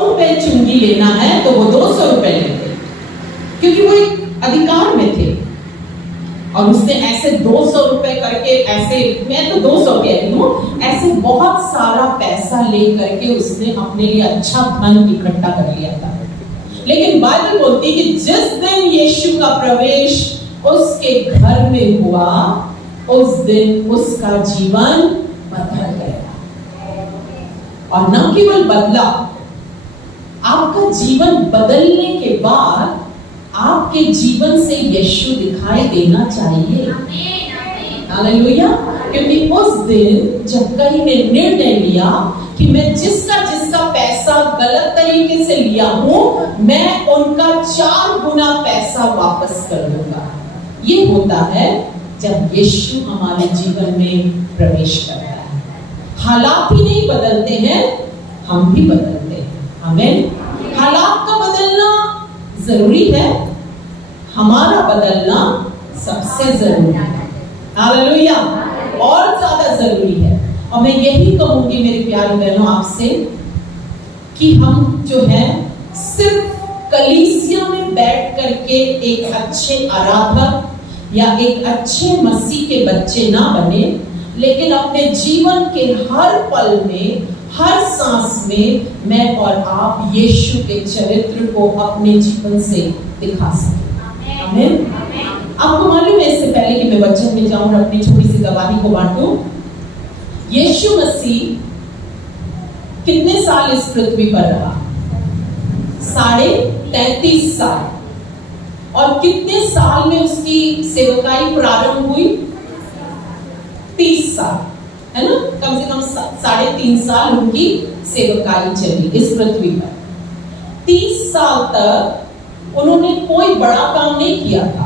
रुपए चुंगी लेना है तो वो 200 रुपए लेते, क्योंकि वो एक अधिकार में थे। और उसने ऐसे 200 रुपए करके, ऐसे मैं तो 200 कह रही हूँ, ऐसे बहुत सारा पैसा ले करके उसने अपने लिए अच्छा धन इकट्ठा कर लिया था। लेकिन बाइबल बोलती है कि जिस दिन यीशु का प्रवेश उसके घर में हुआ, उस दिन उसका जीवन बदल गया। और न केवल बदला, आपका जीवन बदलने के बाद आपके जीवन से यीशु दिखाई देना चाहिए। हालेलुया। क्योंकि उस दिन जब कहीं ने निर्णय लिया कि मैं जिसका पैसा गलत तरीके से लिया हूं, मैं उनका 4 गुना पैसा वापस कर दूंगा। ये होता है जब यीशु हमारे जीवन में प्रवेश करता है। हालात ही नहीं बदलते हैं, हम भी बदलते हैं। आमीन। हालात का बदलना जरूरी है, हमारा बदलना सबसे जरूरी है। हालेलुया। और ज्यादा जरूरी है। और मैं यही कहूंगी मेरी प्यारी बहनों आपसे कि हम जो है सिर्फ कलीसिया में बैठ करके एक अच्छे आराधक या एक अच्छे मसीह के बच्चे ना बने, लेकिन अपने जीवन के हर पल में, हर सांस में मैं और आप यीशु के चरित्र को अपने जीवन से दिखा सकें। आमीन। आपको मालूम है, इससे पहले कि मैं वचन में जाऊं और अपनी छोटी सी गवाही को बांटूं, यीशु मसीह कितने साल इस पृथ्वी पर रहा? 33.5 साल। और कितने साल में उसकी सेवकाई प्रारंभ हुई? 30 साल, है ना? कम से कम 3.5 साल उनकी सेवकाई चली इस पृथ्वी पर। 30 साल तक उन्होंने कोई बड़ा काम नहीं किया था,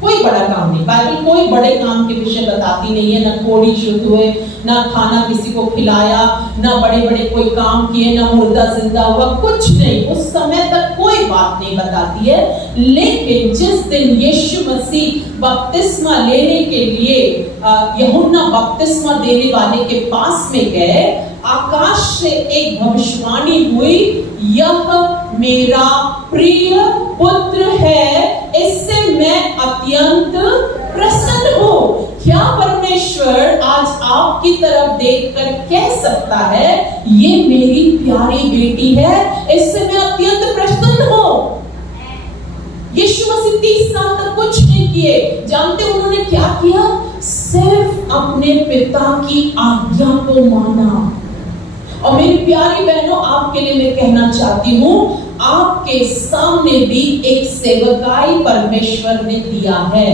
कोई बड़ा काम नहीं। बाइबल कोई बड़े काम के विषय बताती नहीं है, ना कोढ़ी शुद्ध हुए, ना खाना किसी को खिलाया, ना बड़े बड़े कोई काम किए, ना मुर्दा जिंदा हुआ, कुछ नहीं। उस समय तक कोई बात नहीं बताती है। लेकिन जिस दिन यीशु मसीह बपतिस्मा लेने के लिए यूहन्ना बपतिस्मा देने वाले के पास में गए, आकाश से एक भविष्यवाणी हुई, यह मेरा प्रिय पुत्र है, इससे मैं अत्यंत प्रसन्न हूं। क्या परमेश्वर आज आपकी तरफ देखकर कह सकता है, ये मेरी प्यारी बेटी है, इससे मैं अत्यंत प्रसन्न हूं? यीशु मसीह 30 साल तक कुछ नहीं किए। जानते उन्होंने क्या किया? सिर्फ अपने पिता की आज्ञा को माना। और मेरी प्यारी बहनों, आपके लिए मैं कहना चाहती हूं, आपके सामने भी एक सेवकाई परमेश्वर ने दिया है।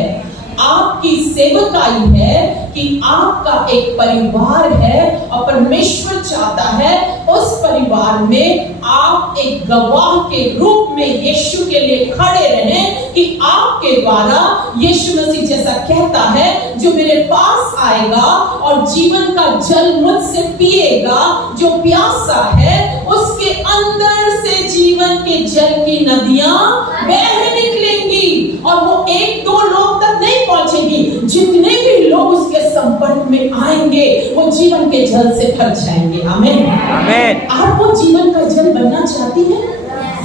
आपकी सेवकाई है कि आपका एक परिवार है और परमेश्वर चाहता है उस परिवार में आप एक गवाह के रूप में यीशु के लिए खड़े रहें, कि आपके द्वारा यीशु मसीह जैसा कहता है, जो मेरे पास आएगा और जीवन का जल मुझसे पिएगा, जो प्यासा है उसके अंदर से जीवन के जल की नदियां बह निकलेंगी। और वो 1-2 लोग तक नहीं पहुंचेगी, जितने भी लोग उसके संपर्क में आएंगे वो जीवन के जल से भर जाएंगे। आमीन। आमीन। आप वो जीवन का जल बनना चाहती हैं?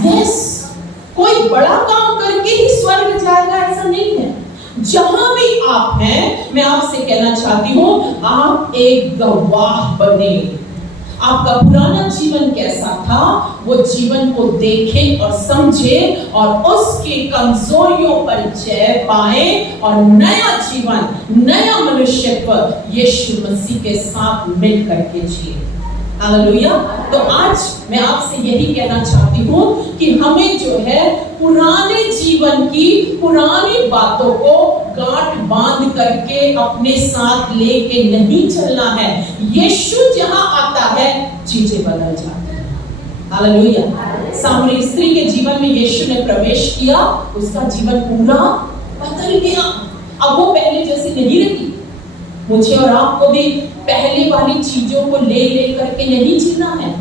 यस। कोई बड़ा काम करके ही स्वर्ग जाएगा ऐसा नहीं है। जहां भी आप हैं, मैं आपसे कहना चाहती हूं, आप एक गवाह बने। आपका पुराना जीवन कैसा था, वो जीवन को देखें और समझें और उसकी कमजोरियों पर जय पाए और नया जीवन, नया मनुष्यत्व यीशु मसीह के साथ मिल करके जिए। हालेलुया। तो आज मैं आपसे यही कहना चाहती हूँ कि हमें जो है पुराने जीवन की पुरानी बातों को गांठ बांध करके अपने साथ लेके नहीं चलना है। यीशु जहां आता है चीजें बदल जाती हैं। हालेलुया। सामरी स्त्री के जीवन में यीशु ने प्रवेश किया, उसका जीवन पूरा बदल गया। अब वो पहले जैसी नहीं रही। मुझे और आपको भी पहले वाली चीजों को ले करके नहीं जीना है।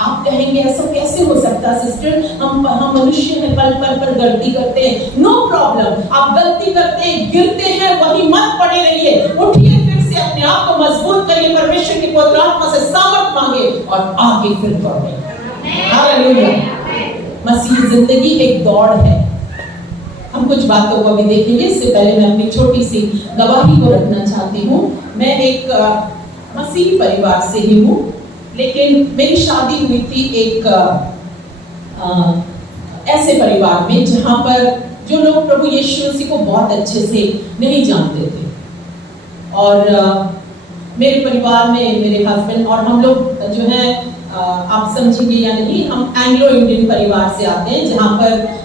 आप कहेंगे ऐसा कैसे हो सकता है सिस्टर, हम मनुष्य हैं, पल पल पर गलती करते हैं। नो प्रॉब्लम, आप गलती करते हैं, गिरते हैं, वही मत पड़े रहिए, उठिए, फिर से अपने आप को मजबूत करिए, परमेश्वर की पवित्र आत्मा से सामर्थ मांगे और आगे फिर बढ़े। हालेलुया। मसीह जिंदगी एक दौड़ है। हम कुछ बातों को अभी देखेंगे, इससे पहले मैं अपनी छोटी सी गवाही को रखना चाहती हूँ। मैं एक मसीही परिवार से ही हूँ, लेकिन मेरी शादी हुई थी एक ऐसे परिवार में जहाँ पर जो लोग प्रभु यीशु मसीह को बहुत अच्छे से नहीं जानते थे। और मेरे परिवार में मेरे हस्बैंड और हम लोग जो है, आप समझेंगे या नहीं, हम एंग्लो इंडियन परिवार से आते हैं, जहाँ पर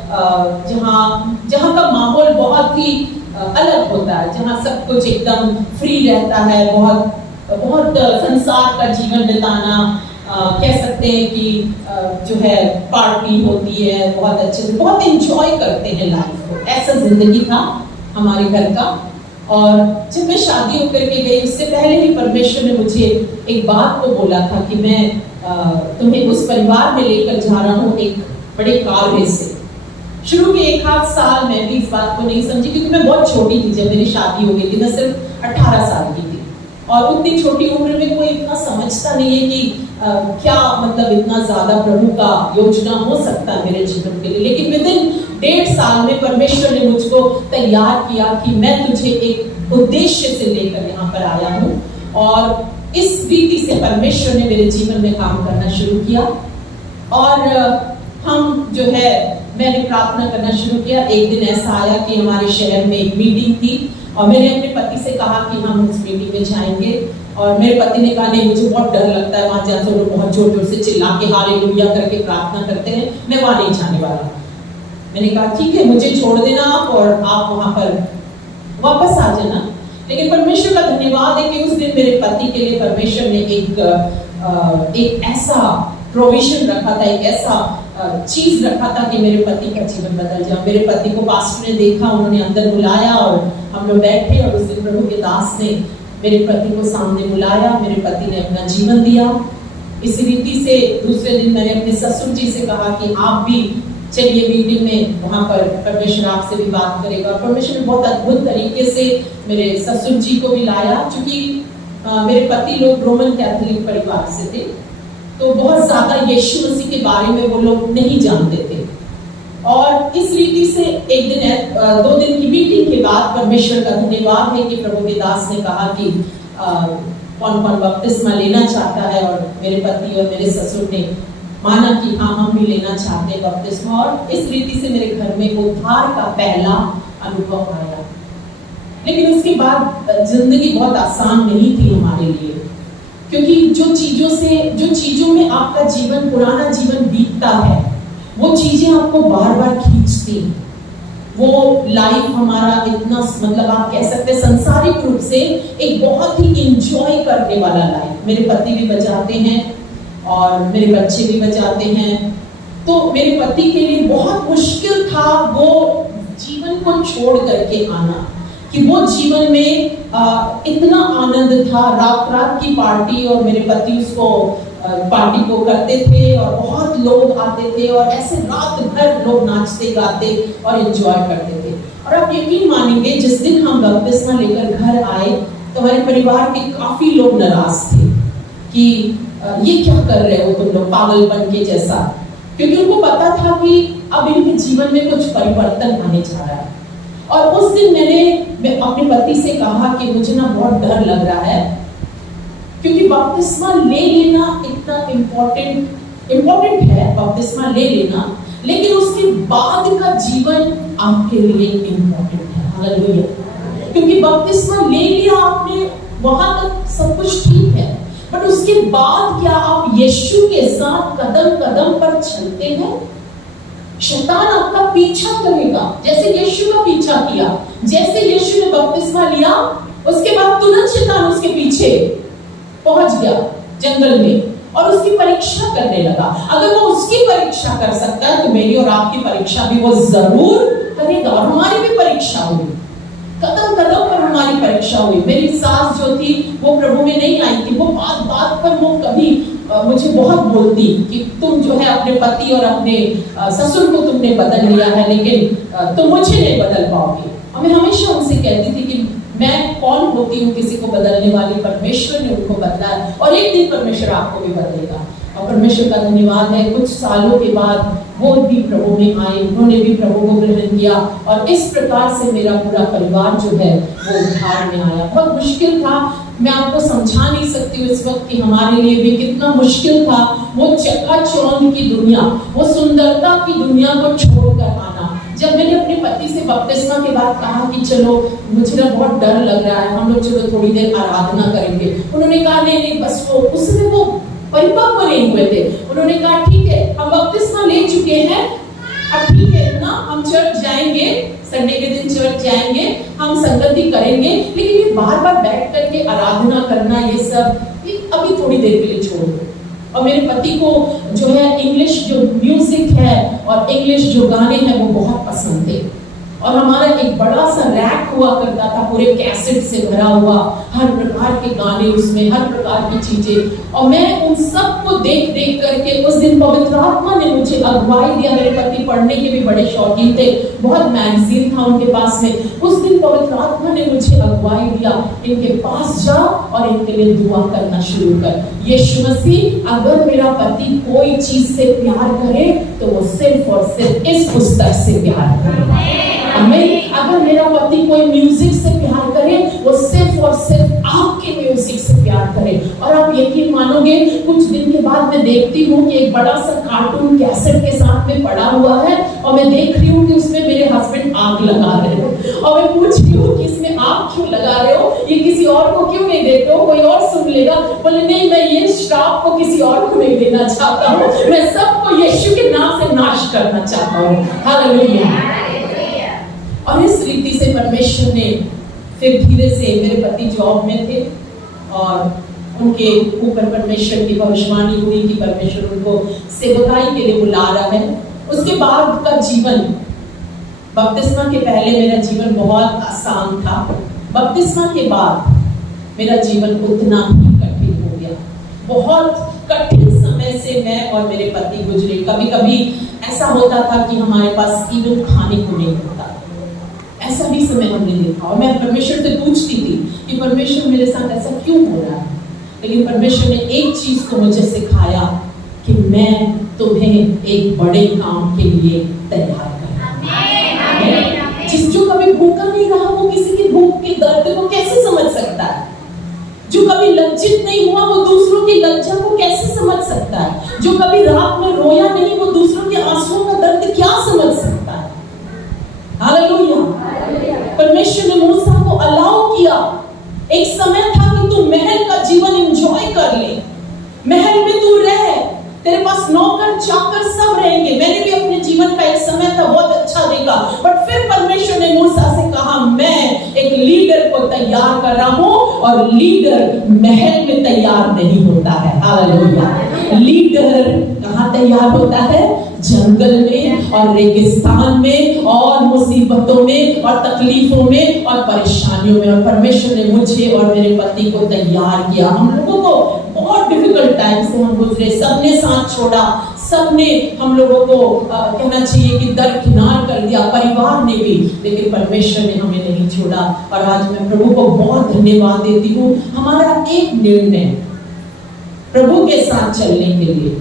जहाँ का माहौल बहुत ही अलग होता है, जहाँ सब कुछ एकदम फ्री रहता है, बहुत संसार का जीवन बिताना, कह सकते हैं कि जो है पार्टी होती है, बहुत अच्छे से बहुत एंजॉय करते हैं लाइफ को। ऐसा जिंदगी था हमारे घर का। और जब मैं शादी होकर के गई, उससे पहले ही परमेश्वर ने मुझे एक बात को बोला था कि मैं तुम्हें उस परिवार में लेकर जा रहा हूँ एक बड़े कार्य से। शुरू के 1 साल मैं भी इस बात को नहीं समझी, क्योंकि मैं बहुत छोटी थी जब मेरी शादी हो गई थी। मैं सिर्फ 18 साल की थी, और उतनी छोटी उम्र में कोई इतना समझता नहीं है कि क्या मतलब इतना ज्यादा प्रभु का योजना हो सकता है मेरे जीवन के लिए। लेकिन विदिन 1.5 साल में परमेश्वर ने मुझको तैयार किया कि मैं तुझे एक उद्देश्य से लेकर यहाँ पर आया हूँ। और इस रीति से परमेश्वर ने मेरे जीवन में काम करना शुरू किया। और हम जो है, मैंने प्रार्थना करना शुरू किया। एक दिन ऐसा आया कि हमारे शहर में एक मीटिंग थी, और मैंने अपने पति से कहा कि हम उस मीटिंग में जाएंगे। और मेरे पति ने कहा नहीं, मुझे बहुत डर लगता है वहां जाते लोग बहुत जोर जोर से चिल्ला के हालेलुया करके प्रार्थना करते हैं, मैं वहां नहीं जाने वाला। मैंने कहा ठीक है, मुझे छोड़ देना आप, और आप वहां पर वापस आ जाना। लेकिन परमेश्वर का धन्यवाद है कि उस दिन मेरे पति के लिए परमेश्वर ने एक ऐसा प्रोविजन रखा था, एक ऐसा चीज रखा था कि मेरे पति का जीवन बदल जाए। मेरे पति को पास्टर ने देखा, उन्होंने अंदर बुलाया, और हम लोग बैठे, और उस दिन प्रभु के दास ने मेरे पति को सामने बुलाया। मेरे पति ने अपना जीवन दिया। इसी रीति से दूसरे दिन मैंने अपने ससुर जी से कहा कि आप भी चलिए मीटिंग में, वहां पर परमेश्वर आपसे भी बात करेगा। परमेश्वर ने बहुत अद्भुत तरीके से मेरे ससुर जी को भी लाया, क्योंकि मेरे पति लोग रोमन कैथोलिक परिवार से थे, तो बहुत ज्यादा यीशु मसीह के बारे में वो लोग नहीं जानते थे। और इस रीति से एक दिन 2 दिन की मीटिंग के बाद परमेश्वर का धन्यवाद है कि प्रभु के दास ने कहा कि कौन कौन बपतिस्मा लेना चाहता है। और मेरे पति और मेरे ससुर ने माना कि हाँ, हम भी लेना चाहते हैं बपतिस्मा। और इस रीति से मेरे घर में उद्धार का पहला अनुभव आया। लेकिन उसके बाद जिंदगी बहुत आसान नहीं थी हमारे लिए, क्योंकि जो चीजों में आपका जीवन, पुराना जीवन बीतता है, वो चीजें आपको बार बार खींचती। वो लाइफ हमारा इतना, मतलब आप कह सकते हैं संसारिक रूप से एक बहुत ही इंजॉय करने वाला लाइफ। मेरे पति भी बजाते हैं और मेरे बच्चे भी बजाते हैं, तो मेरे पति के लिए बहुत मुश्किल था वो जीवन को छोड़ करके आना, कि वो जीवन में इतना आनंद था, रात रात की पार्टी, और मेरे पति उसको पार्टी को करते थे, और बहुत लोग आते थे, और ऐसे रात भर लोग नाचते गाते और एंजॉय करते थे। और आप यकीन मानेंगे, जिस दिन हम बपतिस्मा लेकर घर आए तो हमारे परिवार के काफी लोग नाराज थे कि ये क्या कर रहे हो तुम लोग, पागलपन के जैसा। क्योंकि उनको पता था कि अब इनके जीवन में कुछ परिवर्तन आने जा रहा है। और उस दिन मैं अपने पति से कहा कि मुझे ना बहुत डर लग रहा है, क्योंकि बपतिस्मा ले लेना इतना इम्पोर्टेंट है, बपतिस्मा ले लेना, लेकिन उसके बाद का जीवन आपके लिए इम्पोर्टेंट है। हालेलुया। क्योंकि बपतिस्मा ले लिया आपने, वहां तक सब कुछ ठीक है, बट उसके बाद क्या आप यीशु के साथ कदम कदम पर चलते हैं? शैतान आपका पीछा करेगा, जैसे यीशु का पीछा किया। जैसे यीशु ने बपतिस्मा लिया, उसके बाद तुरंत शैतान उसके पीछे पहुंच गया जंगल में, और उसकी परीक्षा करने लगा। अगर वो उसकी परीक्षा कर सकता है, तो मेरी और आपकी परीक्षा भी वो जरूर करेगा। और हमारी भी परीक्षा हुई, कदम कदम पर हमारी परीक्षा हुई। मेरी सास जो थी वो प्रभु में नहीं आई थी। वो बात बात पर वो कभी मुझे बहुत बोलती कि तुम जो है अपने पति और अपने ससुर को तुमने बदल लिया है, लेकिन तुम मुझे नहीं बदल पाओगे। और मैं हमेशा उनसे कहती थी कि मैं कौन होती हूँ किसी को बदलने वाली, परमेश्वर ने उनको बदला है, और एक दिन परमेश्वर आपको भी बदलेगा। और परमेश्वर का धन्यवाद है, कुछ सालों के बाद वो भी प्रभु में आए, उन्होंने भी प्रभु को ग्रहण किया और इस प्रकार से मेरा पूरा परिवार जो है वो उद्धार में आया। बहुत मुश्किल था, मैं आपको समझा नहीं सकती हूँ इस वक्त कि हमारे लिए भी कितना मुश्किल था वो चकाचौंध की दुनिया, वो सुंदरता की दुनिया को छोड़कर आना। जब मैंने अपने पति से बपतिस्मा के बाद कहा कि चलो मुझे ना बहुत डर लग रहा है, हम लोग चलो थोड़ी देर आराधना करेंगे, उन्होंने कहा नहीं नहीं बस वो उसमें वो परिपक्व नहीं हुए थे। उन्होंने कहा ठीक है हम बपतिस्मा ले चुके हैं, अब ठीक है ना हम चर्च जाएंगे, संडे के दिन चर्च जाएंगे, हम संगति करेंगे, लेकिन ये बार बार बैठ करके आराधना करना ये सब अभी थोड़ी देर के लिए छोड़ दो। और मेरे पति को जो है इंग्लिश जो म्यूजिक है और इंग्लिश जो गाने हैं वो बहुत पसंद थे और हमारा एक बड़ा सा रैक हुआ करता था पूरे कैसेट से भरा हुआ, हर प्रकार के गाने उसमें, हर प्रकार की चीजें। और मैं उन सब को देख देख करके उस दिन पवित्र आत्मा ने मुझे अगुवाई दिया। मेरे पति पढ़ने के भी बड़े शौकीन थे, बहुत मैगजीन था उनके पास में। उस दिन पवित्र आत्मा ने मुझे अगुवाई दिया, इनके पास जा और इनके लिए दुआ करना शुरू कर। यीशु मसीह अगर मेरा पति कोई चीज से प्यार करे तो वो सिर्फ और सिर्फ इस पुस्तक से प्यार करे। अगर मेरा पति कोई म्यूजिक से प्यार करे वो सिर्फ और सिर्फ आपके म्यूजिक से प्यार करे। और आप यकीन मानोगे कुछ दिन के बाद मैं देखती हूँ कि एक बड़ा सा कार्टून कैसेट के साथ में पड़ा हुआ है और मैं देख रही हूँ कि उसमें मेरे हस्बैंड आग लगा रहे हो और मैं पूछ रही हूँ कि इसमें आग क्यों लगा रहे हो, ये किसी और को क्यों नहीं देते हो, कोई और सुन लेगा। बोले नहीं मैं ये श्राप को किसी और को नहीं देना चाहता हूँ, मैं सबको यीशु के नाम से नाश करना चाहता हूँ। हालेलुया। और इस रीति से परमेश्वर ने फिर धीरे से, मेरे पति जॉब में थे और उनके ऊपर परमेश्वर की भविष्यवाणी हुई कि परमेश्वर उनको सेवकाई के लिए बुला रहा है। उसके बाद का जीवन, बपतिस्मा के पहले मेरा जीवन बहुत आसान था, बपतिस्मा के बाद मेरा जीवन उतना ही कठिन हो गया। बहुत कठिन समय से मैं और मेरे पति गुजरे। कभी कभी ऐसा होता था कि हमारे पास इवन खाने को नहीं होता, ऐसा भी समय हमने देखा। और मैं परमेश्वर से पूछती थी कि परमेश्वर मेरे साथ ऐसा क्यों हो रहा है, लेकिन परमेश्वर ने एक चीज को मुझे सिखाया कि मैं तुम्हें एक बड़े काम के लिए तैयार कर। जिस जो कभी भूखा नहीं रहा वो किसी की भूख के दर्द को कैसे समझ सकता है, जो कभी लज्जित नहीं हुआ वो दूसरों की लज्जा को कैसे समझ सकता है, जो कभी रात में रोया नहीं वो दूसरों के आंसुओं का दर्द क्या समझ सकता है। हालेलुया। परमेश्वर ने मूसा को अलाउ किया। एक समय था कि तू महल का जीवन एंजॉय कर ले, महल में तू रह, तेरे पास नौकर चाकर सब रहेंगे। मैंने भी अपने जीवन का एक समय था बहुत अच्छा देखा, बट फिर परमेश्वर ने मूसा से कहा मैं एक लीडर को तैयार कर रहा हूं और लीडर महल में तैयार नहीं होता है। हालेलुया। लीडर कहाँ तैयार होता है? जंगल में और रेगिस्तान में और मुसीबतों में और तकलीफों में और परेशानियों में। और परमेश्वर ने मुझे और मेरे पति को तैयार किया। हम लोगों को बहुत डिफिकल्ट टाइम से हम गुजरे, सबने साथ छोड़ा, सबने हम लोगों को कहना चाहिए कि दरकिनार कर दिया, परिवार ने भी, लेकिन परमेश्वर ने हमें नहीं छोड़ा। और आज मैं प्रभु को बहुत धन्यवाद देती हूँ। हमारा एक निर्णय प्रभु के साथ चलने के लिए,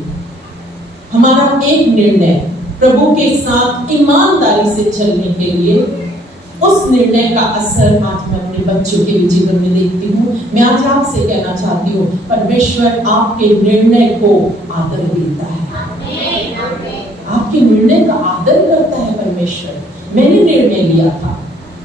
हमारा एक निर्णय प्रभु के साथ ईमानदारी से चलने के लिए, उस निर्णय का असर आज मैं अपने बच्चों के भी जीवन में देखती हूँ। मैं आज आपसे कहना चाहती हूँ परमेश्वर आपके निर्णय को आदर देता है, आपके निर्णय का आदर करता है परमेश्वर। मैंने निर्णय लिया था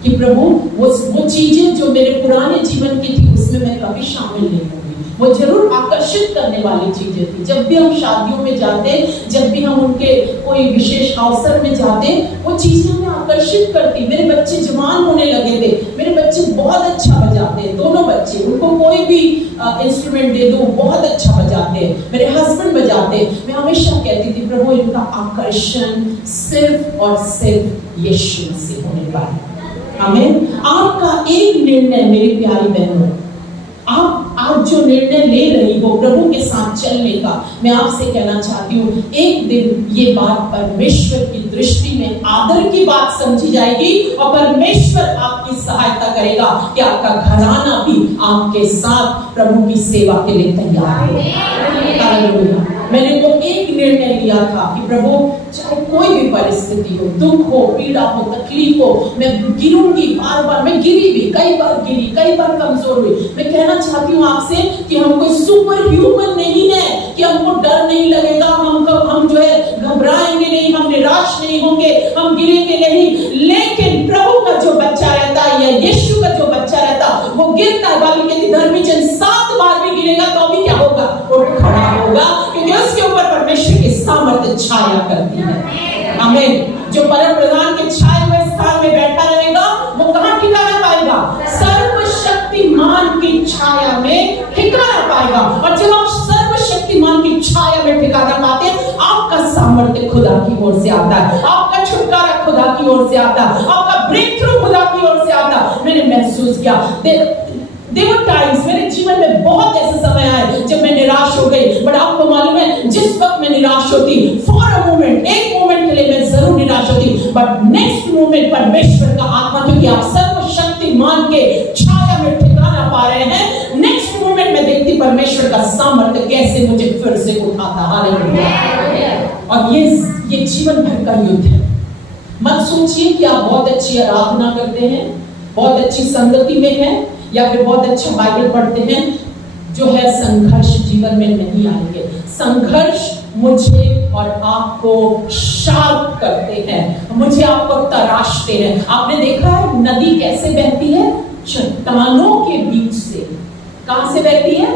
कि प्रभु वो चीजें जो मेरे पुराने जीवन की थी उसमें मैं कभी शामिल नहीं होंगी। वो जरूर आकर्षित करने वाली चीजें थी। जब भी हम शादियों में जाते, जब भी हम उनके कोई विशेष अवसर में जाते, वो चीजें हमें आकर्षित करती। मेरे बच्चे जवान होने लगे थे, मेरे बच्चे बहुत अच्छा बजाते हैं, दोनों बच्चे, उनको कोई भी इंस्ट्रूमेंट दे दो बहुत अच्छा बजाते हैं, मेरे हस्बैंड बजाते हैं। मैं हमेशा कहती थी प्रभु इनका आकर्षण सिर्फ और सिर्फ यीशु से होने वाला है। आमीन। आपका एक निर्णय मेरी प्यारी बहनों, आप जो निर्णय ले रही हो प्रभु के साथ चलने का, मैं आपसे कहना चाहती हूँ एक दिन ये बात परमेश्वर की दृष्टि में आदर की बात समझी जाएगी और परमेश्वर आपकी सहायता करेगा कि आपका घराना भी आपके साथ प्रभु की सेवा के लिए तैयार हो। मैंने वो एक निर्णय लिया था कि प्रभु चाहे कोई भी परिस्थिति हो, दुख हो, पीड़ा हो, तकलीफ हो, मैं गिरूंगी, बार बार मैं गिरी भी, कई बार कमजोर हुई। मैं कहना चाहती हूँ आपसे कि हम कोई सुपर ह्यूमन नहीं है, कि हमको डर नहीं लगेगा, हम जो है घबराएंगे नहीं, हम निराश नहीं होंगे, हम गिरेंगे नहीं। लेकिन प्रभु का जो बच्चा रहता है या यीशु का जो बच्चा रहता है, वो गिरता है। बाइबल कहती है धर्मी जन 7 बार भी गिरेगा तो भी क्या होगा, वो खड़ा होगा, क्योंकि उसके ऊपर परमेश्वर की सामर्थ्य छाया करती है। आमीन। जो परम प्रधान के छाए हुए स्थान में बैठा रहेगा, वो कहां ठिकाना पाएगा, सर्वशक्तिमान की छाया में ठिकाना पाएगा। और जब आप सर्वशक्तिमान की छाया में ठिकाना पाते हैं, आपका सामर्थ्य खुदा की ओर से आता है, आपका छुटकारा खुदा की ओर से आता है, आपका ब्रेक थ्रू खुदा की ओर से आता है। मैंने महसूस किया, देवर टाइम्स मेरे जीवन में बहुत ऐसे समय आए जब मैं निराश हो गई। बट आपको मालूम है, जिस वक्त मैं निराश होती, फॉर अ मोमेंट, एक मोमेंट के लिए मैं जरूर निराश होती, बट नेक्स्ट मोमेंट परमेश्वर का आत्मा, क्योंकि आप सर्वशक्तिमान के छाया में ठिकाना पा रहे हैं, नेक्स्ट मोमेंट में देखती परमेश्वर का सामर्थ्य कैसे मुझे फिर से उठाता। हालेलुया। और ये जीवन भर का युद्ध है। मत सोचिए कि आप बहुत अच्छी आराधना करते हैं, बहुत अच्छी संगति में हैं, या फिर बहुत अच्छा बाइबल पढ़ते हैं, जो है संघर्ष जीवन में नहीं आएंगे। संघर्ष मुझे और आपको शार्प करते हैं, मुझे आपको तराशते हैं। आपने देखा है नदी कैसे बहती है, चट्टानों के बीच से। कहां से बहती है,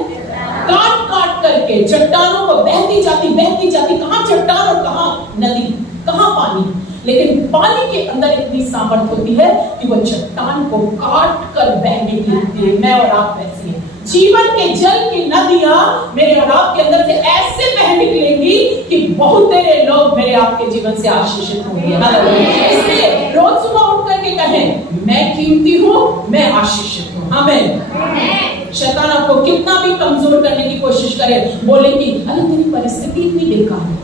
काट काट करके चट्टानों को बहती जाती, कहां चट्टान और कहां नदी, कहां पानी। लेकिन पानी के अंदर इतनी सामर्थ होती है कि वो चट्टान को काट कर बहने देती है। मैं और आप वैसे हैं। जीवन के जल की नदियां मेरे और आपके अंदर से ऐसे बह निकलेंगी कि बहुत तेरे लोग मेरे आपके जीवन से आशीषित होंगे। इसलिए रोज सुबह उठ करके कहें, मैं कीमती हूं, मैं आशीषित हूं। आमीन। शैतान आपको कितना भी कमजोर करने की कोशिश करे, बोले कि अरे तेरी परिस्थिति इतनी बेकार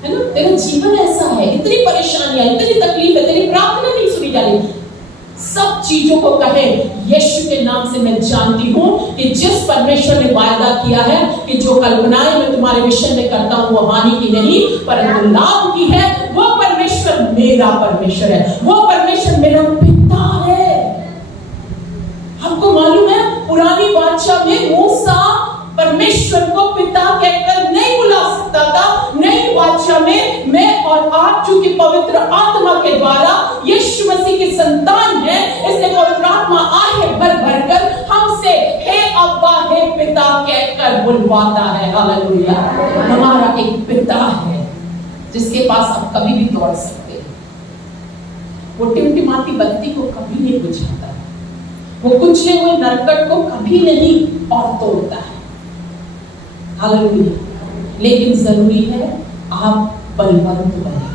है ना, तेरा जीवन ऐसा है, इतनी परेशानियां, इतनी तकलीफ है, तेरी प्रार्थना नहीं सुनी जा रही। सब चीजों को कहे, यीशु के नाम से मैं जानती हूं कि जिस परमेश्वर ने वायदा किया है कि जो कल्पनाएं मैं तुम्हारे विषय में करता हूं वो हानि की नहीं परंतु लाभ की है, वो परमेश्वर मेरा परमेश्वर है, वो परमेश्वर मेरा पिता है। आपको मालूम है, पुरानी बादशाह में मूसा परमेश्वर को पिता कहकर नहीं बुला सकता था। नई बादशाह में मैं और आप चूंकि पवित्र आत्मा के द्वारा यीशु मसीह की संतान है, इसलिए पवित्र आत्मा आहे भर भर कर हमसे हे अब्बा, हे पिता कहकर बुलवाता है। हालेलुया। हमारा एक पिता है जिसके पास आप कभी भी दौड़ सकते हैं। वो टिमटिमाती बत्ती को कभी नहीं बुझाता, वो कुचले हुए नरकट को कभी नहीं और तोड़ता है। हालेलुया। लेकिन जरूरी है आप बलवंत बने।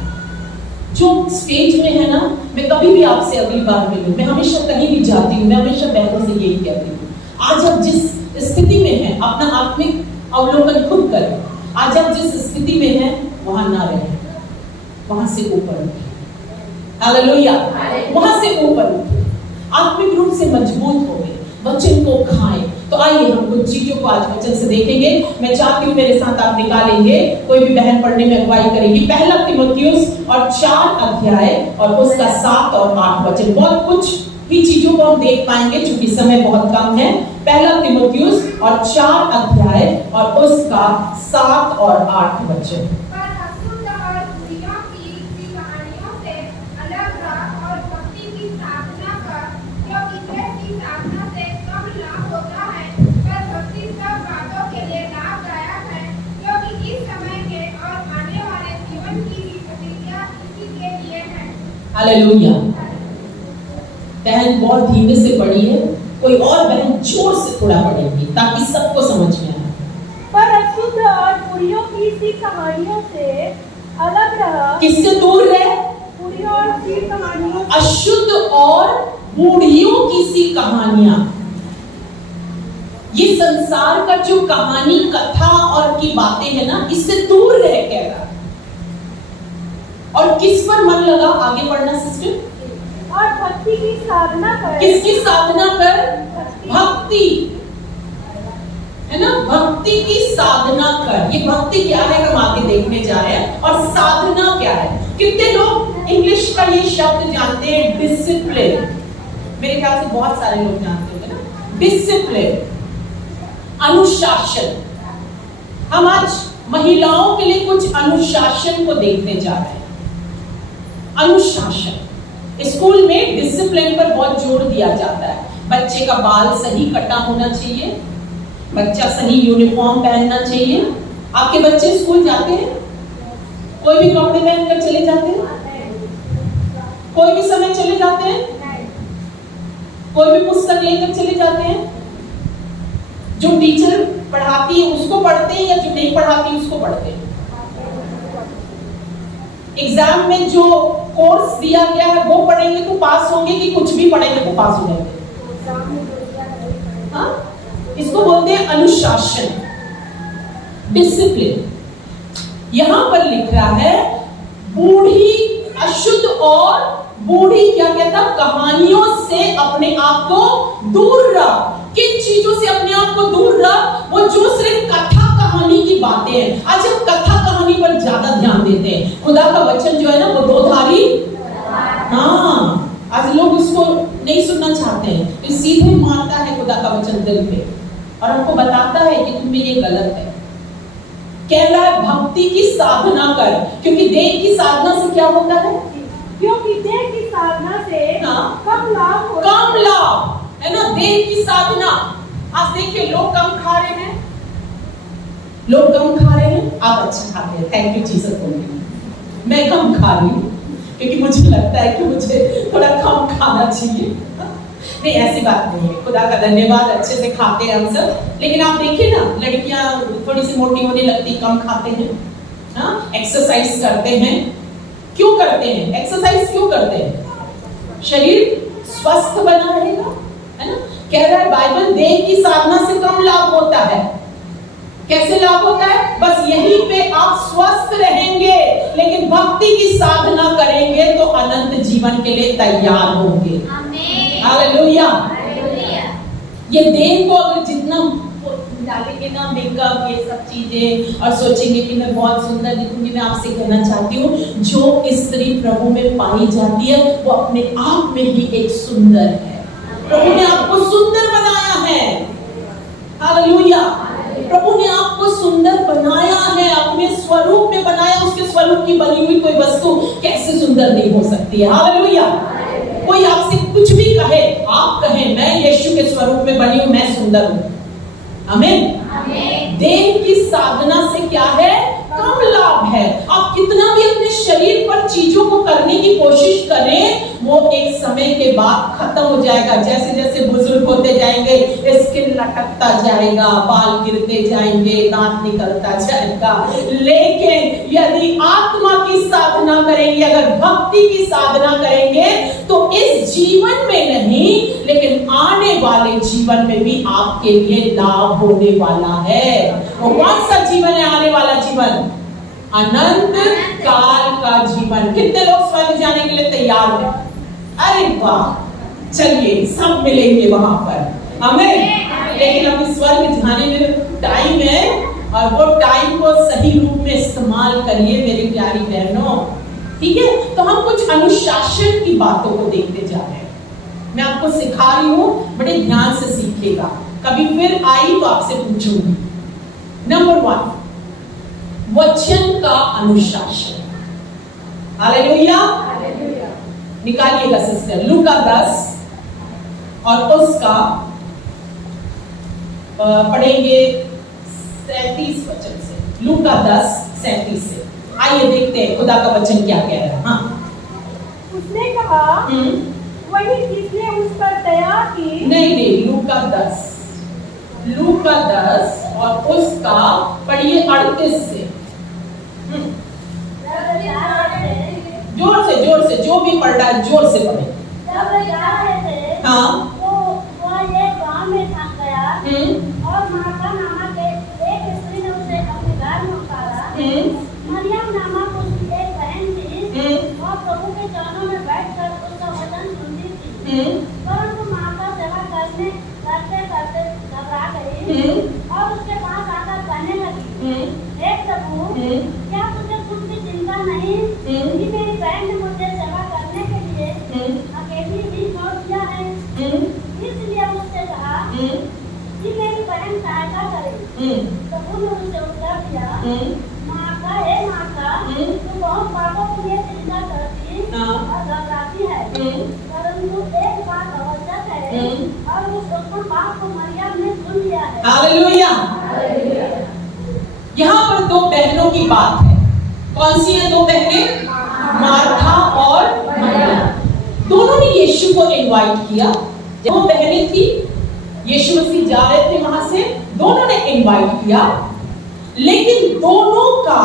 जो स्टेज में है ना, मैं कभी भी आपसे अगली बार मिलूं, मैं हमेशा कहीं भी जाती हूँ, मैं हमेशा बहनों से यही कहती हूँ, आज आप जिस स्थिति में हैं अपना आत्मिक अवलोकन खुद करें। आज आप जिस स्थिति में हैं वहां ना रहें, वहां से ऊपर उठे। हालेलुया। वहां से ऊपर उठे, आत्मिक रूप से मजबूत हो गए, वचन को खाएं। तो आइए हम कुछ चीजों को आज वचन से देखेंगे। मैं चाहती हूँ मेरे साथ आप निकालेंगे, कोई भी बहन पढ़ने में अगुवाई करेगी। पहला तीमुथियुस और 4 अध्याय और उसका 7 और 8 वचन। बहुत कुछ ही चीजों को हम देख पाएंगे क्योंकि समय बहुत कम है। पहला तीमुथियुस और 4 अध्याय और उसका 7 और 8 वचन। हालेलुया। बहन बहुत धीमे से पढ़ी है, कोई और बहन जोर से थोड़ा पढ़ेगी ताकि सबको समझ में आए। पर अशुद्ध और बुढ़ियों की सी कहानियों से अलग रहा। किससे दूर रहे? बुढ़ियों और सी कहानियों। अशुद्ध और बूढ़ियों की सी कहानियां, ये संसार का जो कहानी कथा और की बातें है ना, इससे दूर रह कह रहा। और किस पर मन लगा? आगे पढ़ना सिस्टर। और भक्ति की साधना कर। किसकी साधना कर? भक्ति, है ना, भक्ति की साधना कर। ये भक्ति क्या है हम आगे देखने जा रहे हैं, और साधना क्या है। कितने लोग इंग्लिश का ये शब्द जानते हैं, डिसिप्लिन। मेरे ख्याल से बहुत सारे लोग जानते होंगे ना, डिसिप्लिन, अनुशासन। हम आज महिलाओं के लिए कुछ अनुशासन को देखने जा रहे हैं। अनुशासन, स्कूल में डिसिप्लिन पर बहुत जोर दिया जाता है। बच्चे का बाल सही कटा होना चाहिए, बच्चा सही यूनिफॉर्म पहनना चाहिए। आपके बच्चे स्कूल जाते हैं, कोई भी कपड़े पहनकर चले जाते हैं, कोई भी समय चले जाते हैं, कोई भी पुस्तक लेकर चले जाते हैं, जो टीचर पढ़ाती है उसको पढ़ते हैं या जो नहीं पढ़ाती उसको पढ़ते हैं। एग्जाम में जो कोर्स दिया गया है वो पढ़ेंगे तो पास होंगे, कि कुछ भी पढ़ेंगे तो पास हो जाएंगे। हाँ, इसको बोलते हैं अनुशासन, डिसिप्लिन। यहां पर लिख रहा है बूढ़ी अशुद्ध और बूढ़ी क्या कहता, कहानियों से अपने आप को दूर रख। किन चीजों से अपने आप को दूर रख, वो जो सिर्फ कथा कहानी की बातें हैं। आज हम कथा कहानी पर ज्यादा ध्यान देते हैं। खुदा का वचन जो है ना वो दो धारी, हाँ, आज लोग उसको नहीं सुनना चाहते हैं, तो सीधे मारता है खुदा का वचन दिल पे और हमको बताता है कि तुम्हें ये गलत है। कह रहा है भक्ति की साधना कर, क्योंकि देह की साधना से क्या होता है, क्योंकि देह की साधना से कम लाभ, कम लाभ है ना। देह की साधना, आज देखिए लोग कम खा रहे हैं, लोग कम खा रहे हैं, आप अच्छा खाते हैं, थैंक यू जीसस बोलिए। मैं कम खा रही हूँ क्योंकि मुझे लगता है कि मुझे थोड़ा कम खाना चाहिए। नहीं, ऐसी बात नहीं है, खुदा का धन्यवाद, अच्छे से खाते हैं हम सब। लेकिन आप देखिए ना, लड़कियां थोड़ी सी मोटी होने लगती, कम खाते हैं, हाँ, एक्सरसाइज करते हैं। क्यों करते हैं एक्सरसाइज, क्यों करते हैं, शरीर स्वस्थ बना रहेगा, है ना। कह रहा है बाइबल देह की साधना से कम लाभ होता है। कैसे लाभ होता है, बस यहीं पे आप स्वस्थ रहेंगे, लेकिन भक्ति की साधना करेंगे तो अनंत जीवन के लिए तैयार होंगे। हालेलुया। ये देह को अगर जितना डालेंगे ना, मेकअप ये सब चीजें, और सोचेंगे कि मैं बहुत सुंदर दिखूंगी, मैं आपसे कहना चाहती हूँ, जो स्त्री प्रभु में पाई जाती है वो अपने आप में ही एक सुंदर है। प्रभु ने आपको सुंदर बनाया है। हालेलुया। प्रभु ने आपको सुंदर बनाया है, अपने स्वरूप में बनाया। उसके स्वरूप की बनी हुई कोई वस्तु कैसे सुंदर नहीं हो सकती है। हालेलुया। कोई आपसे कुछ भी कहे, आप कहें मैं यीशु के स्वरूप में बनी हूं, मैं सुंदर हूं। आमीन। देह की साधना से क्या है, कम लाभ है। आप कितना भी अपने शरीर पर चीजों को करने की कोशिश करें, वो एक समय के बाद खत्म हो जाएगा। जैसे जैसे बुजुर्ग होते जाएंगे, स्किन लटकता जाएगा, बाल गिरते जाएंगे, दांत निकलता जाएगा। लेकिन यदि आत्मा की साधना करेंगे, अगर भक्ति की साधना करेंगे, तो इस जीवन में नहीं लेकिन आने वाले जीवन में भी आपके लिए लाभ होने वाला है। वो कौन सा जीवन है आने वाला जीवन, अनंत काल का जीवन। कितने लोग स्वर्ग जाने के लिए तैयार हैं? अरे वाह, चलिए सब मिलेंगे वहां पर, हमें। लेकिन अभी स्वर्ग जाने में टाइम है, और वो टाइम को सही रूप में इस्तेमाल करिए मेरी प्यारी बहनों, ठीक है। तो हम कुछ अनुशासन की बातों को देखते जा रहे हैं। मैं आपको सिखा रही हूँ, बड़े ध्यान से सीखिएगा, कभी फिर आई तो आपसे पूछूंगी। नंबर 1, वचन का अनुशासन। हालेलुया। निकालिएगा सिस्टर, लूका 10 और उसका पढ़ेंगे 37 वचन से। लूका 10:37 से आइए देखते हैं खुदा का वचन क्या कह रहा है। हाँ, उसने कहा वही जिसने उस पर दया की। नहीं, लूका 10 और उसका पढ़िए 38 से। जोर से जो भी पढ़ रहा है जोर से पढ़े। हाँ, तो वो एक गांव में थक गया और माता नामक एक स्त्री ने उसे अपने घर में उतारा। मरियम नामक उसकी एक बहन थी और प्रभु के चरणों में बैठकर उसका वचन सुनती थी। परंतु माता सेवा करते करते घबरा गई और उसके पास आकर कहने लगी, हे प्रभु, क्या तुझे कुछ भी चिंता नहीं कि मेरी बहन ने मुझे सेवा करने के लिए अकेली ही छोड़ दिया है? इसलिए उससे कहा कि मेरी बहन सहायता करे। प्रभु ने उसे उत्तर दिया, माता, हे माता, तू बहुत बातों के लिए चिंता करती और घबराती है, परंतु एक बात आवश्यक है और उस उत्तम बात को मरियम ने चुन लिया है। हालेलुया। यहाँ पर दो बहनों की बात है। कौन सी है दो बहनें? मार्था और मरियम। दोनों ने यीशु को इनवाइट किया। वो बहनें थी, यीशु मसीह जा रहे थे वहां से, दोनों ने इनवाइट किया, लेकिन दोनों का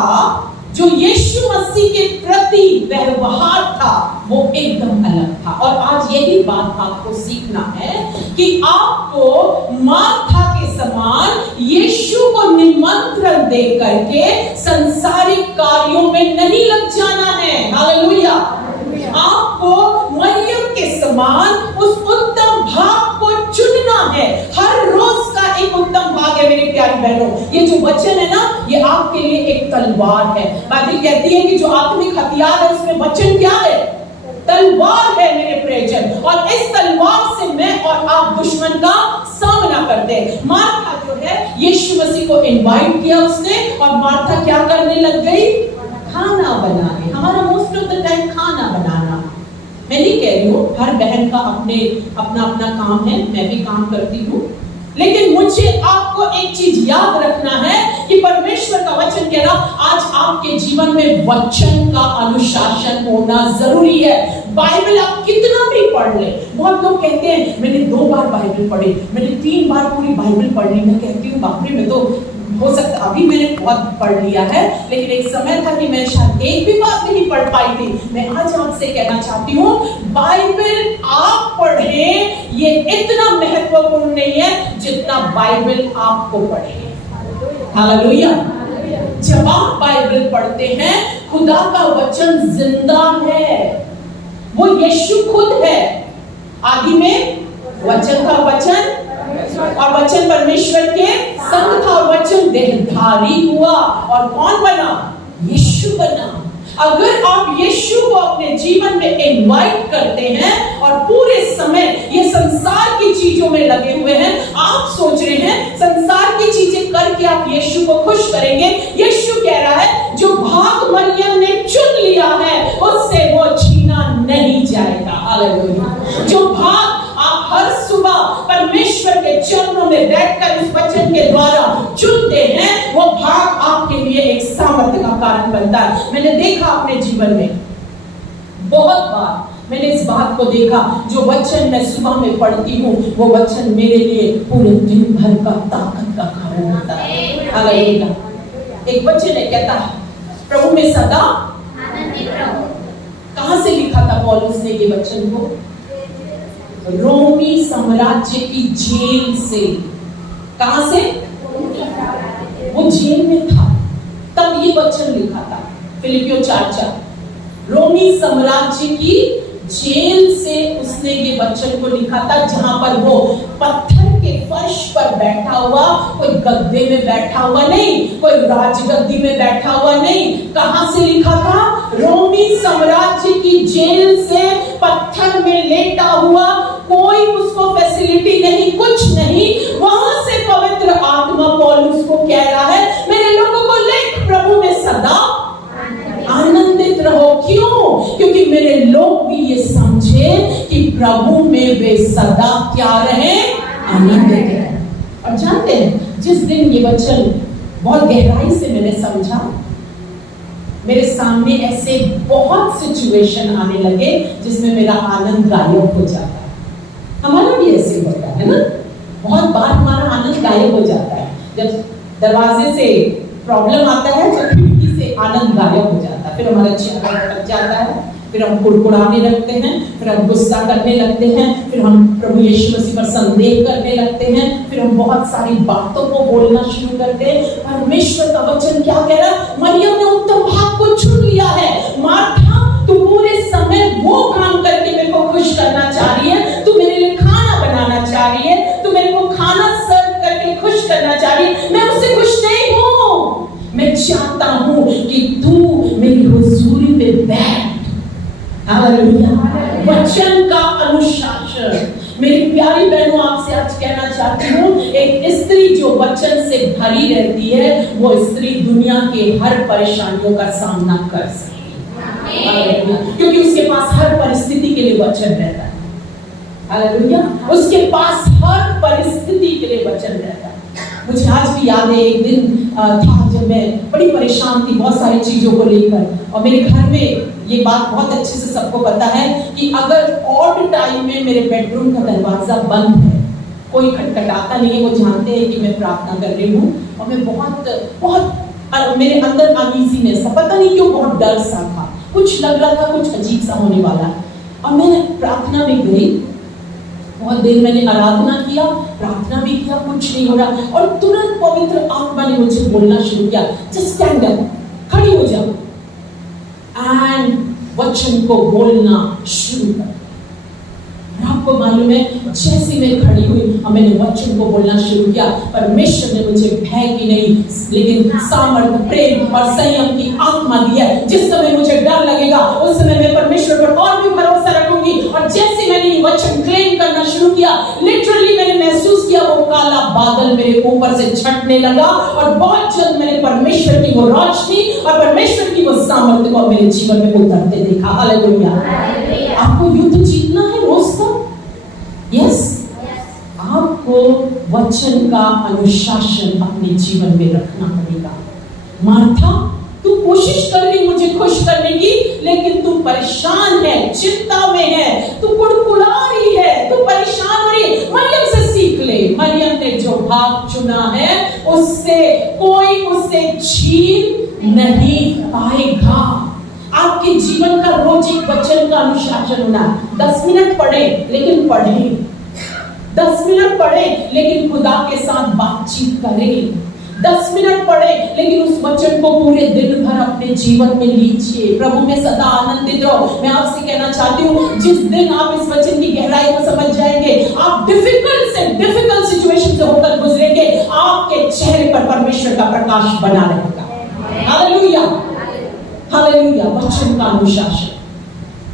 जो यीशु मसीह के प्रति व्यवहार था वो एकदम अलग था। और आज यही बात आपको सीखना है कि आपको मार्था के समान यीशु को निमंत्रण दे करके संसारिक कार्यों में नहीं लग जाना है। हालेलुया। आपको मरियम के समान उस उत्तम भाग को चुनना है। हर रोज का एक उत्तम भाग है मेरी प्यारी बहनों। ये जो वचन है ना, ये आपके लिए एक तलवार है। बाइबल कहती है कि जो आत्मिक हथियार है उसमें वचन क्या है? तलवार है मेरे प्रियजन। और इस तलवार से मैं और आप दुश्मन का सामना करते हैं। मार्था जो है यीशु मसीह को इनवाइट किया उसने, और मार्था क्या करने लग गई? खाना बनाने। हमारा मोस्ट ऑफ द टाइम खाना बनाना। मैं नहीं कह रही हूँ, हर बहन का अपना अपना काम है, मैं भी काम करती हूँ, लेकिन मुझे आपको एक चीज याद रखना है कि परमेश्वर का वचन कह रहा आज आपके जीवन में वचन का अनुशासन होना जरूरी है। बाइबल आप कितना भी पढ़ ले। बहुत लोग कहते हैं मैंने 2 बार बाइबल पढ़ी, मैंने 3 बार पूरी बाइबल पढ़ ली। मैं कहती हूँ बाप रे, मैं तो हो सकता अभी मैंने बहुत पढ़ लिया है, लेकिन एक समय था कि मैं शायद एक भी बात नहीं पढ़ पाई थी। मैं आज आपसे कहना चाहती हूँ, बाइबल आप पढ़ें ये इतना महत्वपूर्ण नहीं है जितना बाइबल आपको पढ़े। हालेलुया। जब आप बाइबल पढ़ते हैं, खुदा का वचन जिंदा है, वो यीशु खुद है। आदि में वचन था, वचन और वचन परमेश्वर के संग था, और वचन देहधारी हुआ और कौन बना? यीशु बना। अगर आप यीशु को अपने जीवन में इनवाइट करते हैं और पूरे समय ये संसार की चीजों में लगे हुए हैं, आप सोच रहे हैं संसार की चीजें करके आप यीशु को खुश करेंगे। यीशु कह रहा है जो भाग मरियम ने चुन लिया है उससे वो छीना नहीं जाएगा। हालेलुया। जो भाग आप हर सुबह परमेश्वर के चरणों में बैठकर इस वचन के द्वारा चुनते हैं, वो भाग आपके लिए एक सामर्थ्य का कारण बनता है। मैंने देखा अपने जीवन में बहुत बार, मैंने इस बात को देखा, जो वचन मैं सुबह में पढ़ती हूँ वो वचन मेरे लिए पूरे दिन भर का ताकत का कारण होता है। हालेलुया। एक वचन है कहता है प्रभु में सदा आनंदित रहो। कहां से लिखा था पौलुस ने ये वचन को? रोमी साम्राज्य की जेल से। कहां से? वो जेल में था तब ये वचन लिखा था। फिलिपियों 4:4। रोमी साम्राज्य की जेल से उसने ये वचन को लिखा था, जहां पर वो पत्थर के फर्श पर बैठा हुआ, कोई गद्दे में बैठा हुआ नहीं, कोई राजगद्दी में बैठा हुआ नहीं। कहां से लिखा था? रोमी साम्राज्य की जेल से पत्थर में लेटा हुआ, कोई उसको फैसिलिटी नहीं, कुछ नहीं। वहां से पवित्र आत्मा पौलुस को कह रहा है मेरे लोगों को लिख, प्रभु में सदा आनंदित रहो। क्यों? क्योंकि मेरे लोग भी ये समझे कि प्रभु में वे सदा क्या रहे? आनंदित रहे। और जानते हैं जिस दिन ये वचन बहुत गहराई से मैंने समझा, मेरे सामने ऐसे बहुत सिचुएशन आने लगे जिसमें मेरा आनंद गायब हो जाता है। हमारा भी ऐसे होता है ना, बहुत बार हमारा आनंद गायब हो जाता है। जब दरवाजे से प्रॉब्लम आता है तो खिड़की से आनंद गायब हो जाता है, फिर हमारा चेहरा अटक जाता है, फिर हम कुड़कुड़ाने लगते हैं, फिर हम गुस्सा करने लगते हैं, फिर हम प्रभु यीशु मसीह पर संदेह करने लगते हैं, फिर हम बहुत सारी बातों को बोलना शुरू करते हैं। परमेश्वर का वचन क्या कह रहा है? मरियम ने उत्तम भाग को चुन लिया है। मार्था, तू पूरे समय वो काम करके मेरे को खुश करना चाह रही है, तू मेरे लिए खाना बनाना चाह रही है, तू मेरे को खाना सर्व करके खुश करना चाह रही है। मैं हालेलुया। वचन का अनुशासन। मेरी प्यारी बहनों, आपसे आज कहना चाहती हूँ, एक स्त्री जो वचन से भरी रहती है वो स्त्री दुनिया के हर परेशानियों का सामना कर सकती है, क्योंकि उसके पास हर परिस्थिति के लिए वचन रहता है। हालेलुया। उसके पास हर परिस्थिति के लिए वचन रहता है। मुझे आज भी याद है, एक दिन था जब मैं बड़ी परेशान थी बहुत सारी चीजों को लेकर, और मेरे घर में ये बात बहुत अच्छे से सबको पता है कि अगर ऑड टाइम में मेरे बेडरूम का दरवाजा बंद है, कोई खटखटाता नहीं है, वो जानते हैं कि मैं प्रार्थना कर रही हूँ, और मैं बहुत मेरे अंदर अनईजीनेस, पता नहीं क्यों बहुत डर सा था, कुछ लग रहा था कुछ अजीब सा होने वाला। और मैं प्रार्थना में गई, बहुत देर मैंने आराधना किया, प्रार्थना भी किया, कुछ नहीं हो रहा, और तुरंत पवित्र आत्मा ने मुझे बोलना शुरू किया, जस्ट स्टैंड अप, खड़ी हो जाओ एंड वचन को बोलना शुरू कर। आपको मालूम है, जैसे मैं खड़ी हुई और मैंने वचन को बोलना शुरू किया, परमेश्वर ने मुझे भय की नहीं लेकिन सामर्थ, प्रेम और संयम की आत्मा दी है। जिस समय मुझे डर लगेगा उस समय मैं परमेश्वर पर और भी भरोसा रखूंगी। और जैसे मैंने ये वचन क्लेम करना शुरू किया, लिटरली मैंने महसूस किया वो काला बादल मेरे ऊपर से छटने लगा, और बहुत जल्द मैंने परमेश्वर की वो रोशनी और परमेश्वर की वो सामर्थ को मेरे जीवन में उतरते देखा। हालेलुया। आपको युद्ध जीतना है रोज का, यस, आपको वचन का अनुशासन अपने जीवन में रखना पड़ेगा। मार्था, तू कोशिश कर रही मुझे खुश करने की, लेकिन तू परेशान है, चिंता में है, तू कुड़कुड़ा रही है, तू परेशान हो रही है। मरियम से सीख ले। मरियम ने जो भाग चुना है उससे कोई उसे छीन नहीं पाएगा। आपके जीवन का रोज एक वचन का अनुशासन होना। 10 मिनट पढ़े लेकिन पढ़े, 10 मिनट पढ़े लेकिन खुदा के साथ बातचीत करें, 10 मिनट पढ़े लेकिन उस वचन को पूरे दिन भर अपने जीवन में लीजिए। प्रभु में सदा आनंदित रहो। मैं आपसे कहना चाहती हूँ, जिस दिन आप इस वचन की गहराई को समझ जाएंगे, आप डिफिकल्ट सिचुएशन से होकर गुजरेंगे, आपके चेहरे पर परमेश्वर का प्रकाश बना रहेगा। Hallelujah, hallelujah. वचन का अनुशासन।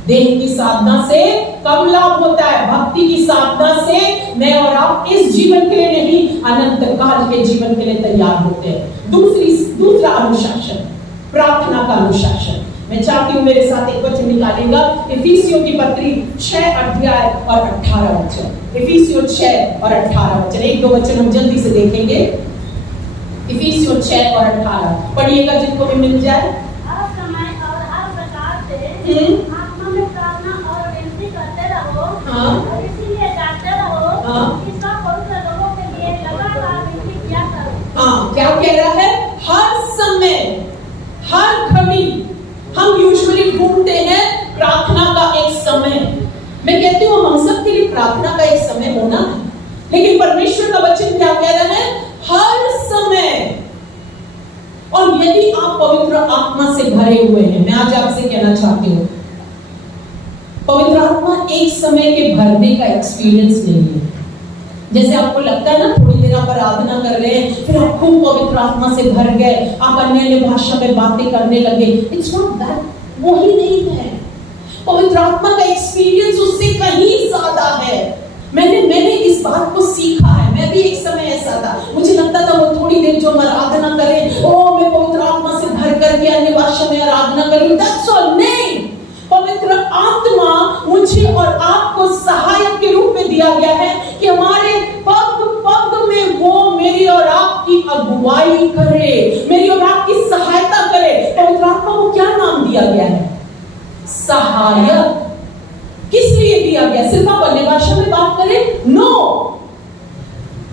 देह की साधना से कम लाभ होता है, भक्ति की साधना से मैं और आप इस जीवन के लिए नहीं, अनंत काल के जीवन के लिए तैयार होते हैं। दूसरा अनुशासन, प्रार्थना का अनुशासन। मैं चाहती हूँ मेरे साथ एक वचन निकालेगा, इफिसियों की पत्री 6 अध्याय और 18 वचन। इफिसियों 6 और 18 वचन, एक दो वचन हम जल्दी से देखेंगे। इफिसियों 6 और 18 पढ़िएगा, जिनको भी मिल जाए। आत्मा में प्रार्थना और विनती करते रहो, और इसीलिए जानते रहो कि सब पवित्र लोगों के लिए लगातार विनती किया करो। क्या कह रहा है? हर समय, हर घड़ी हम यूजुअली ढूंढते हैं प्रार्थना का एक समय। मैं कहती हूँ हम सब के लिए प्रार्थना का एक समय होना है, लेकिन परमेश्वर का वचन क्या कह रहा है? हर समय। और यदि आप पवित्र आत्मा से भरे हुए हैं, मैं आज आपसे कहना चाहती हूँ, पवित्र आत्मा एक समय के भरने का एक्सपीरियंस नहीं है। जैसे आपको लगता है ना, थोड़ी देर आप आराधना कर रहे हैं, फिर आप खूब पवित्र आत्मा से भर गए, आप अन्य भाषा में बातें करने लगे। इट्स नॉट दैट, वो ही नहीं है। पवित्र आत्मा का एक्सपीरियंस उससे कहीं ज्यादा है। मैंने इस बात को सीखा है। मैं भी एक समय ऐसा था, मुझे लगता था वो थोड़ी देर जो हम आराधना करें, ओ मैं पवित्र आत्मा से भर करके अन्य भाषा में आराधना करूं, दैट्स ऑल। नहीं, पवित्र आत्मा मुझे और आपको सहायक के रूप में दिया गया है कि हमारे पग पग में वो मेरी और आपकी अगुवाई करे, मेरी और आपकी सहायता करे। पवित्र आत्मा को क्या नाम दिया गया है? सहायक। किस लिए दिया गया? सिर्फ आप अन्य भाषा में बात करें? नो,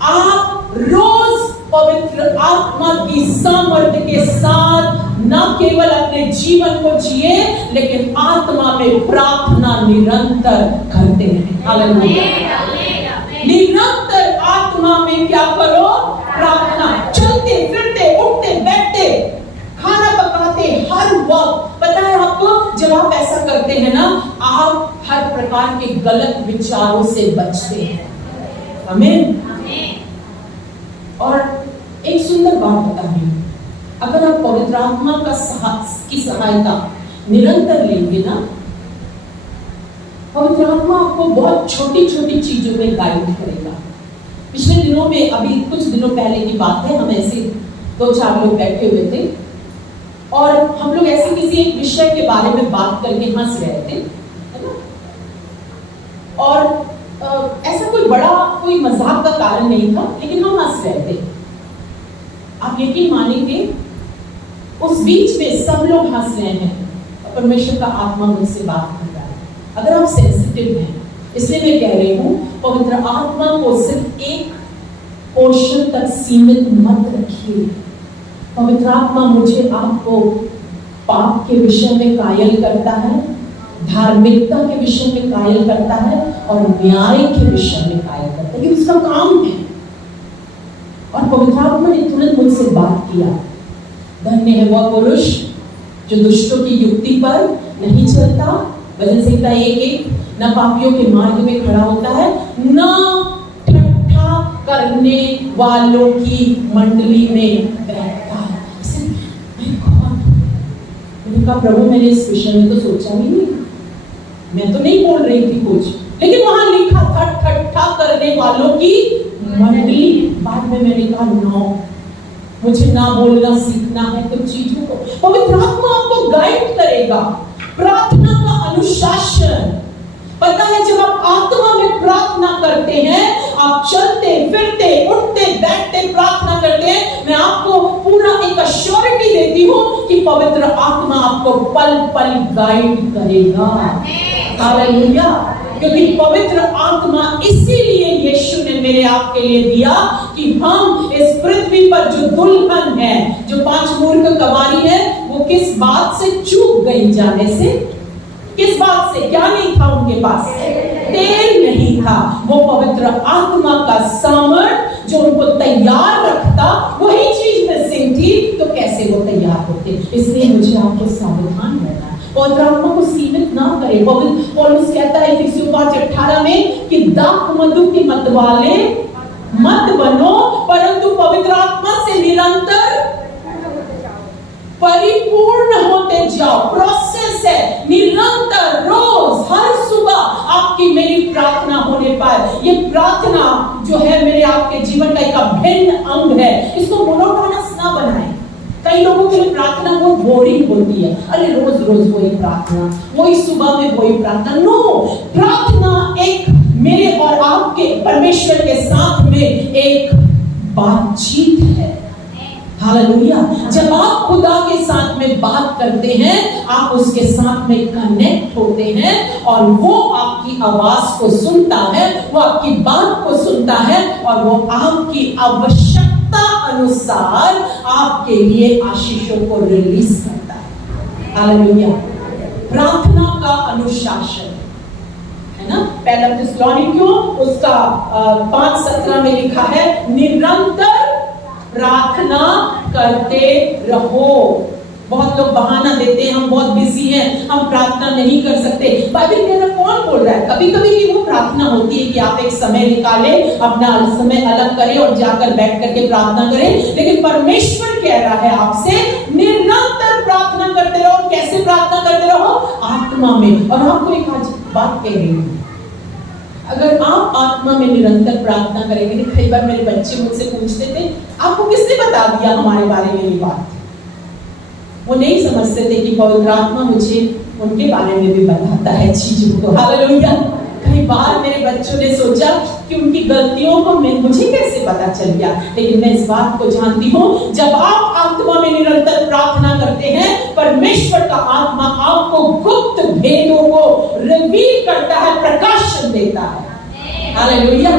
आप रोज पवित्र आत्मा की सामर्थ्य के साथ न केवल अपने जीवन को जिए, लेकिन आत्मा में प्रार्थना निरंतर करते रहें। हालेलुया। निरंतर आत्मा में क्या करो? प्रार्थना। चलते फिरते, उठते बैठते, खाना पकाते, हर वक्त। पता है आपको, जब आप ऐसा करते हैं ना, आप हर प्रकार के गलत विचारों से बचते हैं। आमीन। और एक सुंदर बात बता रही हूं, अगर आप पवित्र आत्मा की सहायता निरंतर लेंगे ना, पवित्र आत्मा आपको बहुत छोटी छोटी चीजों में गाइड करेगा। पिछले दिनों में, अभी कुछ दिनों पहले की बात है, हम ऐसे 2-4 लोग बैठे हुए थे और हम लोग ऐसे किसी एक विषय के बारे में बात करके हंस रहे थे, है ना? और ऐसा कोई बड़ा कोई मजाक का कारण नहीं था, लेकिन हम हंस रहे थे। आप यकीन मानेंगे, उस बीच में सब लोग हंस रहे हैं और परमेश्वर का आत्मा मुझसे बात कर रहा है। अगर आप सेंसिटिव हैं, इसलिए मैं कह रही हूँ, पवित्र आत्मा को सिर्फ एक पोर्शन तक सीमित मत रखिए। पवित्र आत्मा मुझे आपको पाप के विषय में कायल करता है, धार्मिकता के विषय में कायल करता है और न्याय के विषय में कायल करता है। ये उसका काम है। और पवित्र आत्मा ने तुरंत मुझसे बात किया, धन्य है वह पुरुष जो दुष्टों की युक्ति पर नहीं चलता, भजन संहिता 1:1, न पापियों के मार्ग में खड़ा होता है, न ठट्ठा करने वालों की मंडली में बैठता है। मैंने कहा प्रभु, मैंने इस विषय में तो सोचा भी नहीं, मैं तो नहीं बोल रही थी कुछ, लेकिन वहां लिखा था ठट्ठा करने वालों की मंडली। बाद में मैंने कहा नो, मुझे ना बोलना सीखना है कुछ चीजों को। पवित्र आत्मा आपको गाइड करेगा। प्रार्थना का अनुशासन, पता है जब आप आत्मा में प्रार्थना करते हैं, आप चलते फिरते उठते बैठते प्रार्थना करते हैं, मैं आपको पूरा एक अश्योरिटी देती हूँ कि पवित्र आत्मा आपको पल पल गाइड करेगा। हालेलुया। क्योंकि पवित्र आत्मा इसीलिए यीशु ने मेरे आपके लिए दिया कि हम इस पृथ्वी पर जो दुल्हन है, जो 5 मूर्ख कवारी है, वो किस बात से चूक गई जाने से, किस बात से, क्या नहीं था उनके पास, तेल नहीं था। वो पवित्र आत्मा का सामर्थ जो उनको तैयार रखता, वही चीज मिसिंग थी, तो कैसे वो तैयार होते। इसलिए मुझे आपको सावधान रहना है, पवित्र आत्मा को सीमित ना करें। पौलुस कहता है इफिसियों 5:18 में कि दाख मधु के मतवाले मत बनो, परंतु पवित्र आत्मा से निरंतर परिपूर्ण होते जाओ। प्रोसेस है, निरंतर, रोज, हर सुबह आपकी मेरी प्रार्थना होने पर, ये प्रार्थना जो है मेरे आपके जीवन का एक अभिन्न अंग है। इसको मोनोटोनस ना बनाएं। कई लोगों के लिए प्रार्थना बहुत बोरिंग होती है, अरे रोज रोज वही प्रार्थना, वही सुबह में वही प्रार्थना। नो, प्रार्थना एक मेरे और आपके परमेश्वर के साथ में एक बातचीत है। हालेलुया। जब आप खुदा के साथ में बात करते हैं, आप उसके साथ में कनेक्ट होते हैं और वो आपकी आवाज को सुनता है, वो आपकी बात को सुनता है और वो आपकी आवश्यकता अनुसार आपके लिए आशीषों को रिलीज करता है। हालेलुया। प्रार्थना का अनुशासन है ना, पहला थिस्सलुनीकियों उसका 5:17 में लिखा है, निरंतर प्रार्थना करते रहो। बहुत लोग बहाना देते हैं, हम बहुत बिजी हैं, हम प्रार्थना नहीं कर सकते। बाइबल कह रहा है, कौन बोल रहा है? कभी कभी की वो प्रार्थना होती है कि आप एक समय निकालें, अपना समय अलग करें और जाकर बैठ करके प्रार्थना करें, लेकिन परमेश्वर कह रहा है आपसे निरंतर प्रार्थना करते रहो। कैसे प्रार्थना करते रहो? आत्मा में। और आपको एक आज बात कह रही हूँ, अगर आप आत्मा में निरंतर प्रार्थना करेंगे, कई बार मेरे बच्चे मुझसे पूछते थे, आपको किसने बता दिया हमारे बारे में ये बात? वो नहीं समझते थे कि पवित्र आत्मा मुझे उनके बारे में भी बताता है चीजों को। हालेलुया। कई बार मेरे बच्चों ने सोचा कि उनकी गलतियों को मुझे कैसे पता चल गया, लेकिन मैं इस बात को जानती हूँ, जब आप आत्मा में निरंतर प्रार्थना करते हैं, परमेश्वर का आत्मा आपको गुप्त भेदों को रिवील करता है, प्रकाशन देता है। हालेलुया।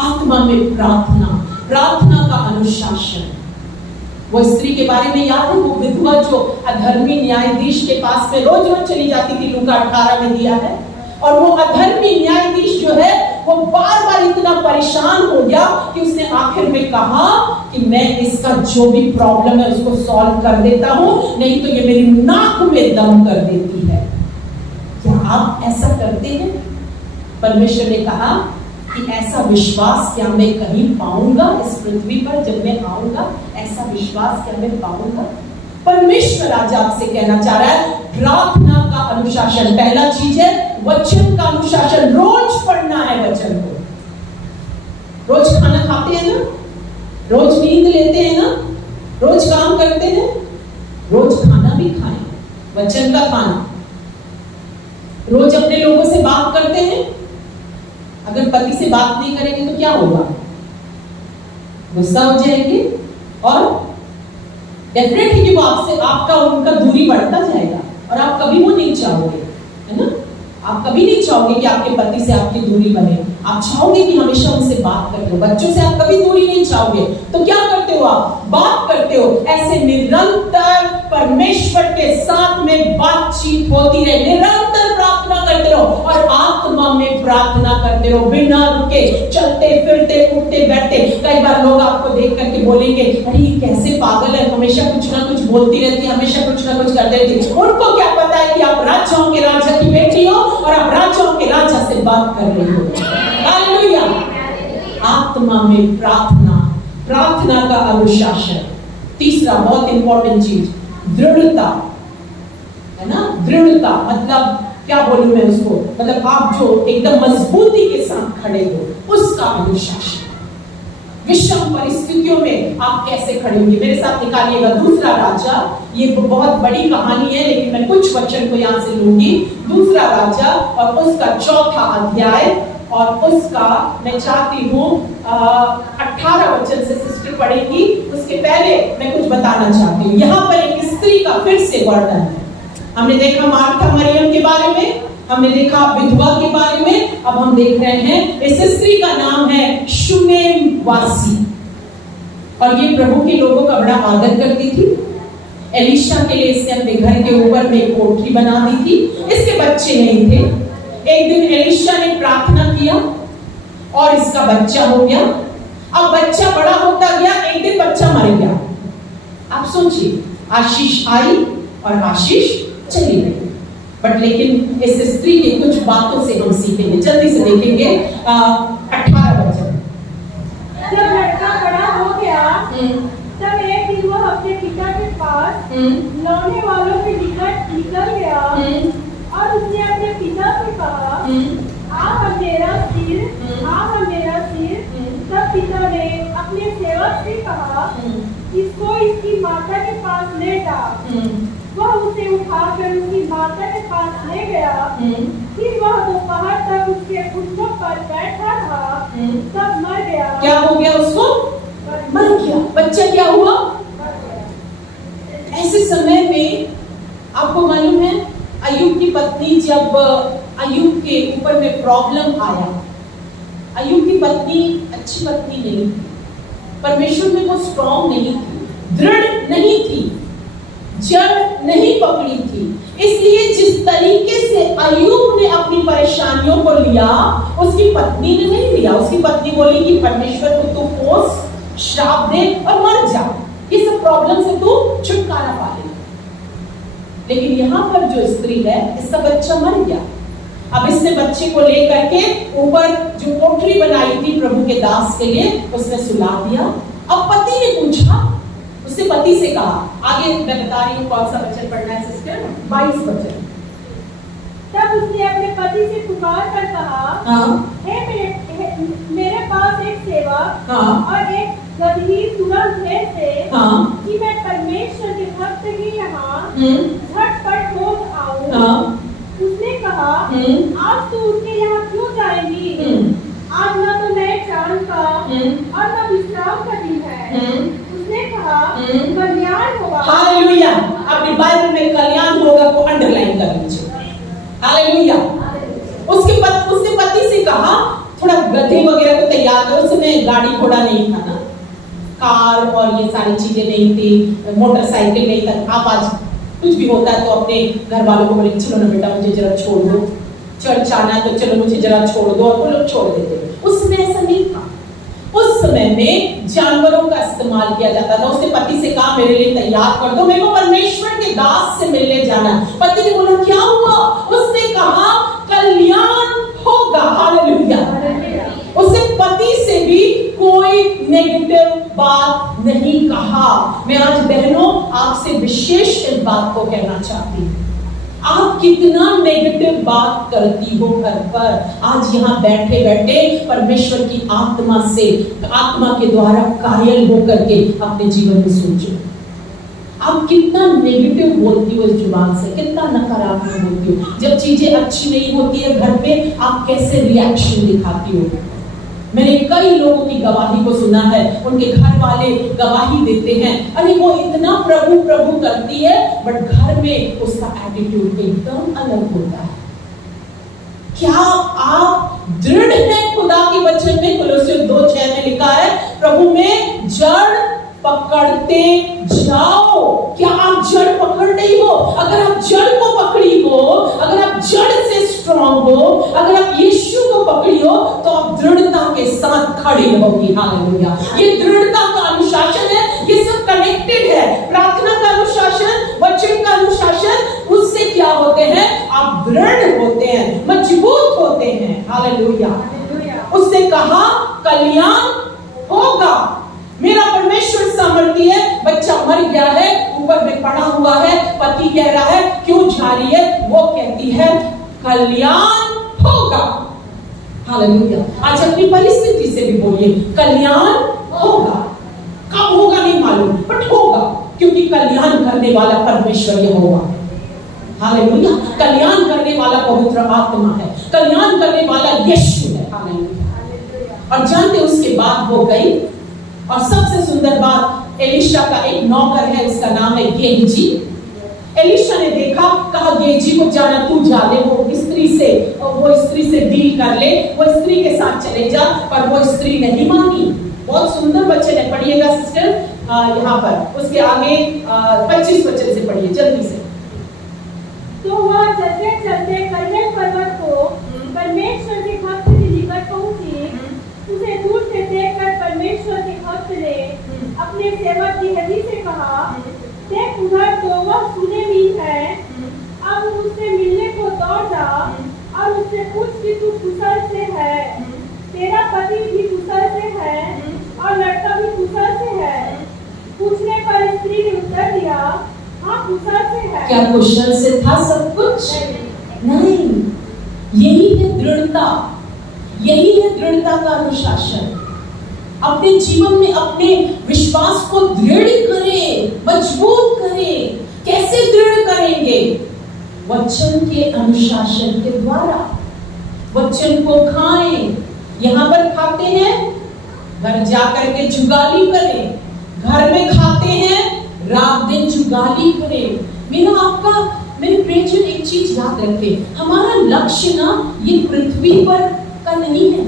आत्मा में प्रार्थना, प्रार्थना का अनुशासन। वो स्त्री के बारे में याद है, वो विधवा जो अधर्मी न्यायाधीश के पास में रोज रोज चली जाती थी, लूका 18 में दिया है। और वो अधर्मी न्यायाधीश जो है, वो बार बार इतना परेशान हो गया कि उसने आखिर में कहा कि मैं इसका जो भी प्रॉब्लम है उसको सॉल्व कर देता हूं, नहीं तो ये मेरी नाक में दम कर देती है। क्या आप ऐसा करते हैं? परमेश्वर ने कहा कि ऐसा विश्वास क्या मैं कहीं पाऊंगा इस पृथ्वी पर? जब मैं आऊंगा, ऐसा विश्वास क्या मैं पाऊंगा? परमेश्वर आज आपसे कहना चाह रहा है, प्रार्थना का अनुशासन। पहला चीज है वचन का अनुशासन, रोज पढ़ना है वचन को। रोज खाना खाते हैं ना, रोज नींद लेते हैं ना, रोज काम करते हैं, रोज खाना भी खाएं, वचन का खाना। रोज अपने लोगों से बात करते हैं, अगर पति से बात नहीं करेंगे तो क्या होगा? गुस्सा हो जाएंगे और डेफिनेटली वो आपसे, आपका उनका दूरी बढ़ता जाएगा और आप कभी वो नहीं चाहोगे, है ना? आप कभी नहीं चाहोगे कि आपके पति से आपकी दूरी बने। आप चाहोगे कि हमेशा उनसे बात करते हो। बच्चों से आप कभी दूरी नहीं चाहोगे, तो क्या करते हो? आप बात करते हो। ऐसे निरंतर परमेश्वर के साथ में बातचीत होती रहे, निरंतर प्रार्थना करते रहो और आत्मा में प्रार्थना करते रहो, बिना रुके, चलते फिरते उठते बैठते। कई बार लोग आपको देख करके बोलेंगे, अरे ये कैसे पागल है, हमेशा कुछ ना कुछ बोलती रहती है, हमेशा कुछ ना कुछ करते रहती है। उनको क्या पता है कि आप राजाओं के राजा की बेटी हो और आप राजाओं के राजा से बात कर रही हो। हालेलुया। आत्मा में प्रार्थना, प्रार्थना का अनुशासन। तीसरा बहुत इंपॉर्टेंट चीज, दृढ़ता, है ना? दृढ़ता मतलब क्या बोलूं मैं उसको, मतलब आप जो एकदम मजबूती के साथ खड़े हो, उसका अनुशासन। विषम परिस्थितियों में आप कैसे खड़े होंगे? मेरे साथ निकालिएगा दूसरा राजा। ये बहुत बड़ी कहानी है, लेकिन मैं कुछ वचन को यहां से लूंगी। दूसरा राजा और उसका 4था अध्याय, और उसका मैं चाहती हूँ 18 वचन से सिस्टर पढ़ेगी। उसके पहले मैं कुछ बताना चाहती हूँ। यहाँ पर एक स्त्री का फिर से वर्णन है। हमने देखा मार्था मरियम के बारे में, हमने देखा विधवा के बारे में, अब हम देख रहे हैं इस स्त्री का नाम है शूनेम वासी, और ये प्रभु के लोगों का बड़ा आदर करती थी। एलीशा के लिए इसने अपने घर के ऊपर में एक कोठरी बना दी थी। इसके बच्चे नहीं थे। एक दिन एलीशा ने प्रार्थना किया और इसका बच्चा हो गया। अब बच्चा बड़ा होता गया, एक दिन बच्चा मर गया। आप सोचिए, आशीष आई और आशीष चली गई। बट लेकिन इस स्त्री की कुछ बातों से हम सीखेंगे, जल्दी से देखेंगे 18 वचन। जब लड़का बड़ा हो गया, तब एक दिन वो अपने पिता के पास लौने वालों के निकट निकल गया और उसने अपने पिता से कहा, आप मेरा सिर, आप मेरा सिर। तब पिता ने अपने सेवक से कहा, इसको इसकी माता के पास ले जा। वह उसे उठाकर उसकी माता के पास ले गया। फिर वह दोपहर तक उसके घुटनों पर बैठा रहा, तब मर गया। क्या हो गया उसको? मर गया। बच्चा क्या हुआ? ऐसे समय में आपको मालूम है, अय्यूब की पत्नी, जब अय्यूब के ऊपर में प्रॉब्लम आया, अय्यूब की पत्नी अच्छी पत्नी नहीं थी, परमेश्वर में वो स्ट्रॉन्ग नहीं थी, दृढ़ नहीं थी, जड़ नहीं पकड़ी थी। इसलिए जिस तरीके से अय्यूब ने अपनी परेशानियों को लिया, उसकी पत्नी ने नहीं लिया। उसकी पत्नी बोली कि परमेश्वर को तू कोस, श्राप दे और मर जा, ये सब प्रॉब्लम से तू छुटकारा पा ले। लेकिन यहाँ पर जो स्त्री है, इसका बच्चा मर गया। अब इसने बच्चे को लेकर के ऊपर जो कोठरी बनाई थी प्रभु के दास के लिए, उसने सुला दिया। अब पति ने पूछा, उसने पति से कहा, आगे मैं बता रही हूँ कौन सा वचन पढ़ना है सिस्टर, 22 वचन। तब उसने अपने पति से पुकार कर कहा, मेरे पास एक सेवक और एक गदही तुरंत भेज दे कि मैं परमेश्वर के भक्त के यहाँ झटपट हो आऊं। उसने कहा, आज तू उसके यहाँ क्यों जाएगी? आज न तो नए चांद का और न विश्राम का दिन है। उसने कहा, कल्याण होगा। हालेलुया। अपनी बाइबल में कल्याण होगा को अंडरलाइन कर लीजिए। हालेलुया। उसके पति से कहा, थोड़ा गधे वगैरह को तैयार करो। उस समय गाड़ी घोड़ा नहीं था ना, कार और ये सारी चीजें नहीं थी, मोटरसाइकिल नहीं था। आप आज कुछ भी होता है तो अपने घर वालों को बोले, चलो ना बेटा मुझे जरा छोड़ दो, चर्च आना है तो चलो मुझे जरा छोड़ दो, और वो लोग छोड़ देते। उस समय ऐसा नहीं था। उस समय में जानवरों का इस्तेमाल किया जाता था। उसने पति से कहा, मेरे लिए तैयार कर दो, मेरे को परमेश्वर के दास से मिलने जाना है। पति ने बोला, क्या हुआ? उसने कहा, कल्याण होगा। हालेलुया। उसने पति से भी कोई नेगेटिव बात नहीं कहा। मैं आज बहनों आपसे विशेष इस बात को कहना चाहती हूँ, आप कितना नेगेटिव बात करती हो घर पर। आज यहाँ बैठे बैठे परमेश्वर की आत्मा के द्वारा कायल होकर के अपने जीवन में सोचो, आप कितना नेगेटिव बोलती हो इस जुबान से, कितना नकारात्मक बोलती हो। जब चीजें अच्छी नहीं होती है घर पे, आप कैसे रिएक्शन दिखाती हो। मैंने कई लोगों की गवाही को सुना है, उनके घर वाले गवाही देते हैं, अरे वो इतना प्रभु प्रभु करती है, बट घर में उसका एटीट्यूड एकदम अलग होता है। क्या आप दृढ़ हैं खुदा के वचन में? कोलोसियों 2:6 में लिखा है, प्रभु में जड़ पकड़ते जाओ। क्या आप जड़ पकड़ रही हो? अगर आप जड़ को पकड़ी हो, अगर आप जड़ से स्ट्रांग हो, अगर आप यीशु को पकड़ी हो, तो आप दृढ़ता के साथ खड़ी रहोगी। हालेलुया। ये दृढ़ता का अनुशासन है, ये सब कनेक्टेड है। प्रार्थना का अनुशासन, वचन का अनुशासन, उससे क्या होते हैं? आप दृढ़ होते हैं, मजबूत होते हैं। हालेलुया। उसने कहा कल्याण होगा। मेरा परमेश्वर सामर्थी है, बच्चा मर गया है, ऊपर में पड़ा हुआ है, पति कह रहा है क्यों जा रही है, वो कहती है कल्याण होगा। हालेलुया। आज अपनी परिस्थिति से भी बोलिए कल्याण होगा। कब होगा नहीं मालूम, बट होगा, क्योंकि कल्याण करने वाला परमेश्वर यहोवा है। हालेलुया। कल्याण करने वाला पवित्र आत्मा है, कल्याण करने वाला यीशु है। हालेलुया। और जानते उसके बाद हो गई, और सबसे सुंदर बात, एलिशा का एक नौकर है, उसका नाम है गेहजी। एलिशा ने देखा, कहा गेहजी को जाना, तू जा ले, वो स्त्री से डील कर ले, वो स्त्री के साथ चले जा। पर वो स्त्री नहीं मानी। बहुत सुंदर वचन है, पढ़िएगा सिस्टर यहाँ पर, उसके आगे 25 वचन से पढ़िए जल्दी से। तो वह चलते चलते कर्मेल पर्वत को परमेश्वर के भक्त के निकट पहुंची। उसे दूर से देखकर परमेश्वर के भक्त ने अपने सेवक गेहजी से कहा, देख उधर तो वह सुनेमीन है, अब उससे मिलने को दौड़ जा और उससे पूछ कि तू कुशल से है, तेरा पति भी कुशल से है और लड़का भी कुशल से है। पूछने पर स्त्री ने उत्तर दिया, हाँ कुशल से है। क्या कुशल से था सब कुछ? नहीं। यही है दृढ़ता, यही है दृढ़ता का अनुशासन। अपने जीवन में अपने विश्वास को दृढ़ करें, मजबूत करें। कैसे दृढ़ करेंगे? वचन के अनुशासन के द्वारा। वचन को खाएं। यहाँ पर खाते हैं, घर जाकर के जुगाली करें। घर में खाते हैं, रात दिन जुगाली करें। मेरे प्रियजन एक चीज याद रखें, हमारा लक्ष्य ना ये पृथ्वी पर का नहीं है।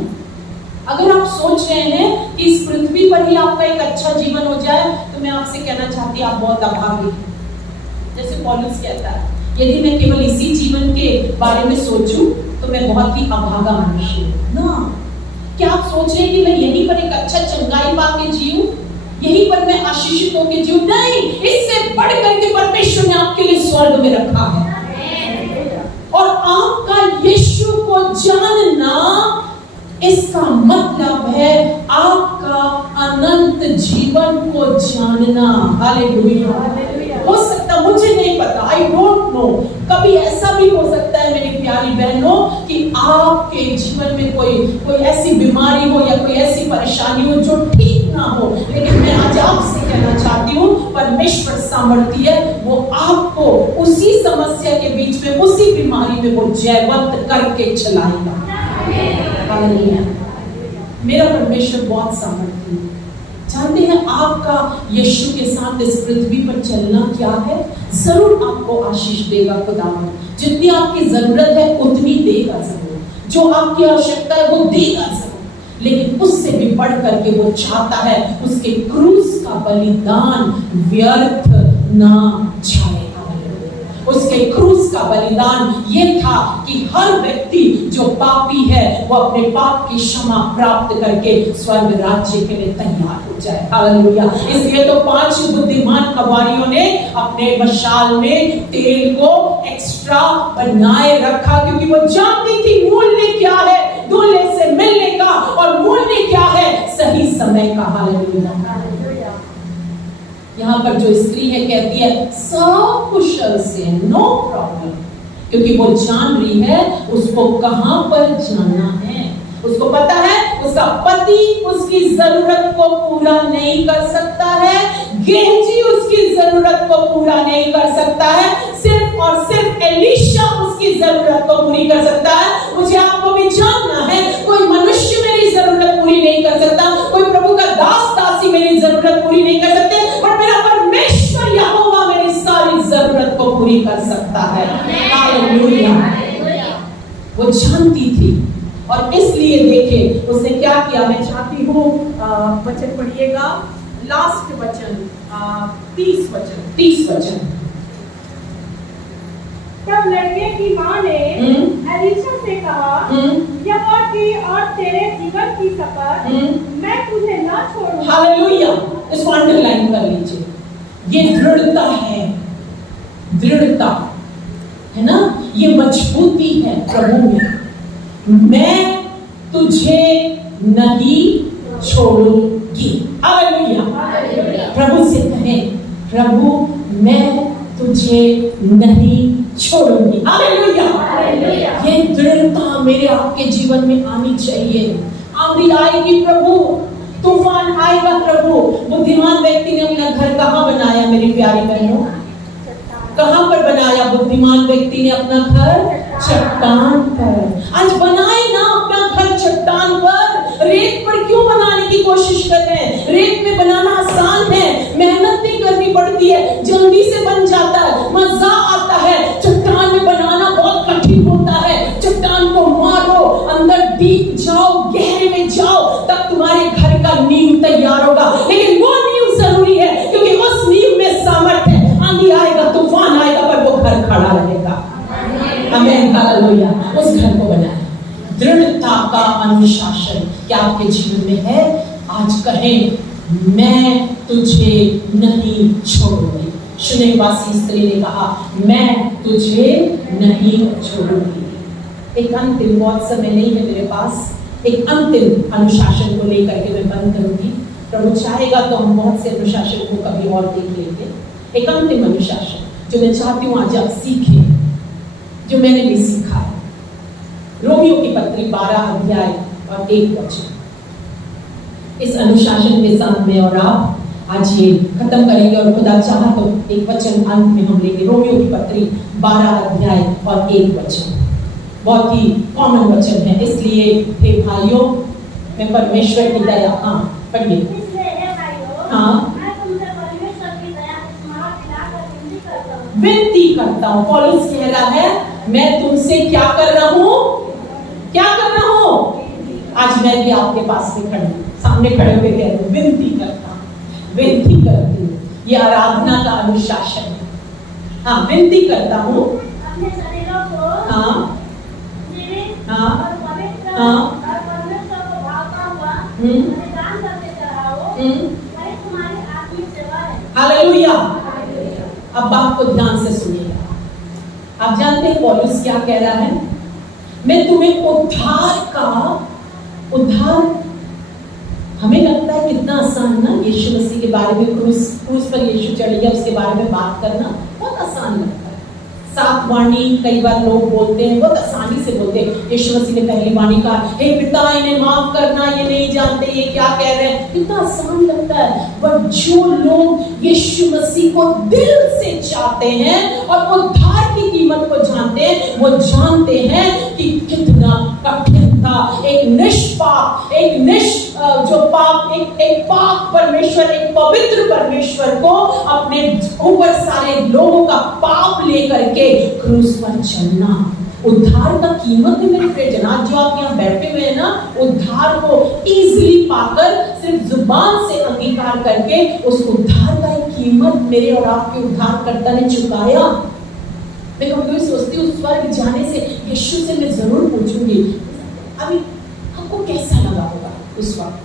अगर आप सोच रहे हैं कि इस पृथ्वी पर ही आपका एक अच्छा जीवन हो जाए, तो मैं आपसे कहना चाहती हूँ आप बहुत अभागी हैं। जैसे पौलुस कहता है, यदि मैं केवल इसी जीवन के बारे में सोचूं तो मैं बहुत ही अभागा मनुष्य हूँ ना। क्या आप सोच रहे हैं कि मैं यहीं पर एक अच्छा चंगाई पाके जीऊं, यहीं पर मैं आशीषित होकर जीऊं? नहीं, इससे बढ़ करके परमेश्वर ने आपके लिए स्वर्ग में रखा है। और आपका यीशु को जानना, इसका मतलब है आपका अनंत जीवन को जानना। हालेलुया। हो सकता, मुझे नहीं पता, आई डोंट नो, कभी ऐसा भी हो सकता है मेरी प्यारी बहनों कि आपके जीवन में कोई ऐसी बीमारी हो या कोई ऐसी परेशानी हो जो ठीक ना हो, लेकिन मैं आज आपसे कहना चाहती हूँ परमेश्वर सामर्थी है, वो आपको उसी समस्या के बीच में, उसी बीमारी में वो जयवंत करके चलाएगा। हालेलुया। मेरा परमेश्वर बहुत सामर्थी है। जानते हैं आपका यीशु के साथ इस पृथ्वी पर चलना क्या है? जरूर आपको आशीष देगा खुदावन। जितनी आपकी जरूरत है उतनी देगा जरूर, जो आपकी आवश्यकता है वो देगा जरूर, लेकिन उससे भी बढ़ करके वो चाहता है उसके क्रूस का बलिदान व्यर्थ ना जाए। उसके क्रूस का बलिदान ये था कि हर व्यक्ति जो पापी है वो अपने पाप की क्षमा प्राप्त करके स्वर्ग राज्य के लिए तैयार हो जाए। हालेलुया। इसलिए तो 5 बुद्धिमान कवारियों ने अपने मशाल में तेल को एक्स्ट्रा बनाए रखा, क्योंकि वो जानती थी मूल्य क्या है दूल्हे से मिलने का, और मूल्य क्या है सही समय का। हालेलुया। यहाँ पर जो स्त्री है कहती है सब कुशल से, नो प्रॉब्लम, क्योंकि वो जान रही है उसको कहां पर जाना है। उसको पता है उसका पति उसकी जरूरत को पूरा नहीं कर सकता है, गेहजी उसकी जरूरत को पूरा नहीं कर सकता है, सिर्फ और सिर्फ एलीशा उसकी जरूरत को पूरी कर सकता है। मुझे आपको भी जानना है, कोई मनुष्य मेरी जरूरत पूरी नहीं कर सकता, कोई प्रभु का दास दासी मेरी जरूरत पूरी नहीं कर सकते, पर मेरा परमेश्वर यहोवा मेरी सारी जरूरत को पूरी कर सकता है। हालेलुया। वो जानती थी और इसलिए देखे उसने क्या किया। मैं चाहती हूँ वचन पढ़िएगा, लास्ट वचन 30 वचन। तब लड़के की माँ ने एलीशा से कहा, यहोवा की और तेरे जीवन की शपथ, मैं तुझे न छोड़ूंगा। हालेलुया। इसको अंडरलाइन कर लीजिए। ये दृढ़ता है, दृढ़ता है ना, ये मजबूती है प्रभु में। मैं तुझे नहीं छोड़ूंगी। हालेलुया। प्रभु से कहें, प्रभु मैं तुझे नहीं छोड़ूंगी। हालेलुया। ये दृढ़ता मेरे आपके जीवन में आनी चाहिए। आंधी आएगी प्रभु, तूफान आएगा प्रभु। बुद्धिमान व्यक्ति ने अपना घर कहाँ बनाया मेरी प्यारी बहनों? कहां पर बनाया बुद्धिमान व्यक्ति ने अपना घर? चट्टान पर। आज बनाए ना अपना घर चट्टान पर। रेत पर क्यों बनाने की कोशिश कर रहे हैं? रेत में बनाना आसान है, मेहनत नहीं करनी पड़ती है, जल्दी से बन जाता है, मजा आता है। चट्टान में बनाना बहुत कठिन होता है। चट्टान को मारो, अंदर डीप जाओ, गहरे में जाओ, तब तुम्हारे घर का नींव तैयार होगा। लेकिन वो नींव जरूरी है, क्योंकि उस नींव में सामर्थ्य है। आंधी आएगा, तूफान आएगा, पर वो घर खड़ा रहेगा। आमीन। हालेलुया। उस घर को बनाए। दृढ़ता का अनुशासन क्या आपके जीवन में है? आज कहें, मैं तुझे नहीं छोड़ूंगी। शुनेवासी स्त्री ने कहा, मैं तुझे नहीं छोड़ूंगी। एक अंतिम, बहुत समय नहीं है मेरे पास, एक अंतिम अनुशासन को लेकर के मैं बंद करूंगी। प्रभु चाहेगा तो हम बहुत से अनुशासन को कभी और देख लेंगे। एक अंतिम अनुशासन जो मैं चाहती हूँ आज आप सीखें, जो मैंने भी सीखा है। रोमियो की पत्री 12 अध्याय और 1 वचन। इस अनुशासन के साथ में और आप आज ये खत्म करेंगे, और खुदा चाहा तो एक वचन अंत में हम लेंगे। रोमियो की पत्री 12 अध्याय और 1 वचन बहुत ही कॉमन वचन है, इसलिए हे भाइयों मैं परमेश्वर की दया, हाँ पढ़िए। हाँ, विनती करता हूँ। पौलुस कह रहा है, मैं तुमसे क्या कर रहा हूँ? क्या कर रहा हूँ? आज मैं भी आपके पास में खड़ी, सामने खड़े हुए कह रही हूँ, विनती करता हूँ, विनती करती हूँ। ये आराधना का अनुशासन है। हाँ, विनती करता हूँ अपने शरीरों को हाँ जीवित हाँ और पवित्र हाँ और परमेश्वर को भावता हुआ बलिदान करके चढ़ाओ, वही तुम्हारी आत्मिक सेवा है। हालेलुया। अब बात को ध्यान से सुनिएगा। आप जानते हैं पौलुस क्या कह रहा है? मैं तुम्हें उद्धार हमें लगता है कितना आसान ना, यीशु मसीह के बारे में, क्रूस पर यीशु चढ़ गया उसके बारे में बात करना बहुत आसान लगता है। सात वाणी कई बार लोग बोलते हैं, बहुत आसानी से बोलते हैं। यीशु मसीह ने पहली वाणी कहा, हे पिता इन्हें माफ करना, ये नहीं जानते ये क्या कह रहे हैं। कितना आसान लगता है, पर जो लोग यीशु मसीह को दिल से चाहते हैं और उद्धार की कीमत को जानते हैं, वो जानते हैं कि कितना कठिन था एक निष्पाप, एक पाक परमेश्वर, एक पवित्र परमेश्वर को अपने ऊपर सारे लोगों का पाप लेकर के क्रूस पर चलना। उद्धार का कीमत है मेरे प्रियजन। आज जो आप यहाँ बैठे हुए हैं ना, उद्धार को इजीली पाकर, सिर्फ जुबान से अंगीकार करके, उस उद्धार का एक कीमत मेरे और आपके उद्धारकर्ता ने चुकाया। मैं कभी सोचती हूँ स्वर्ग जाने से यीशु से मैं जरूर पूछूंगी, अभी आपको कैसा लगा होगा उस वक्त,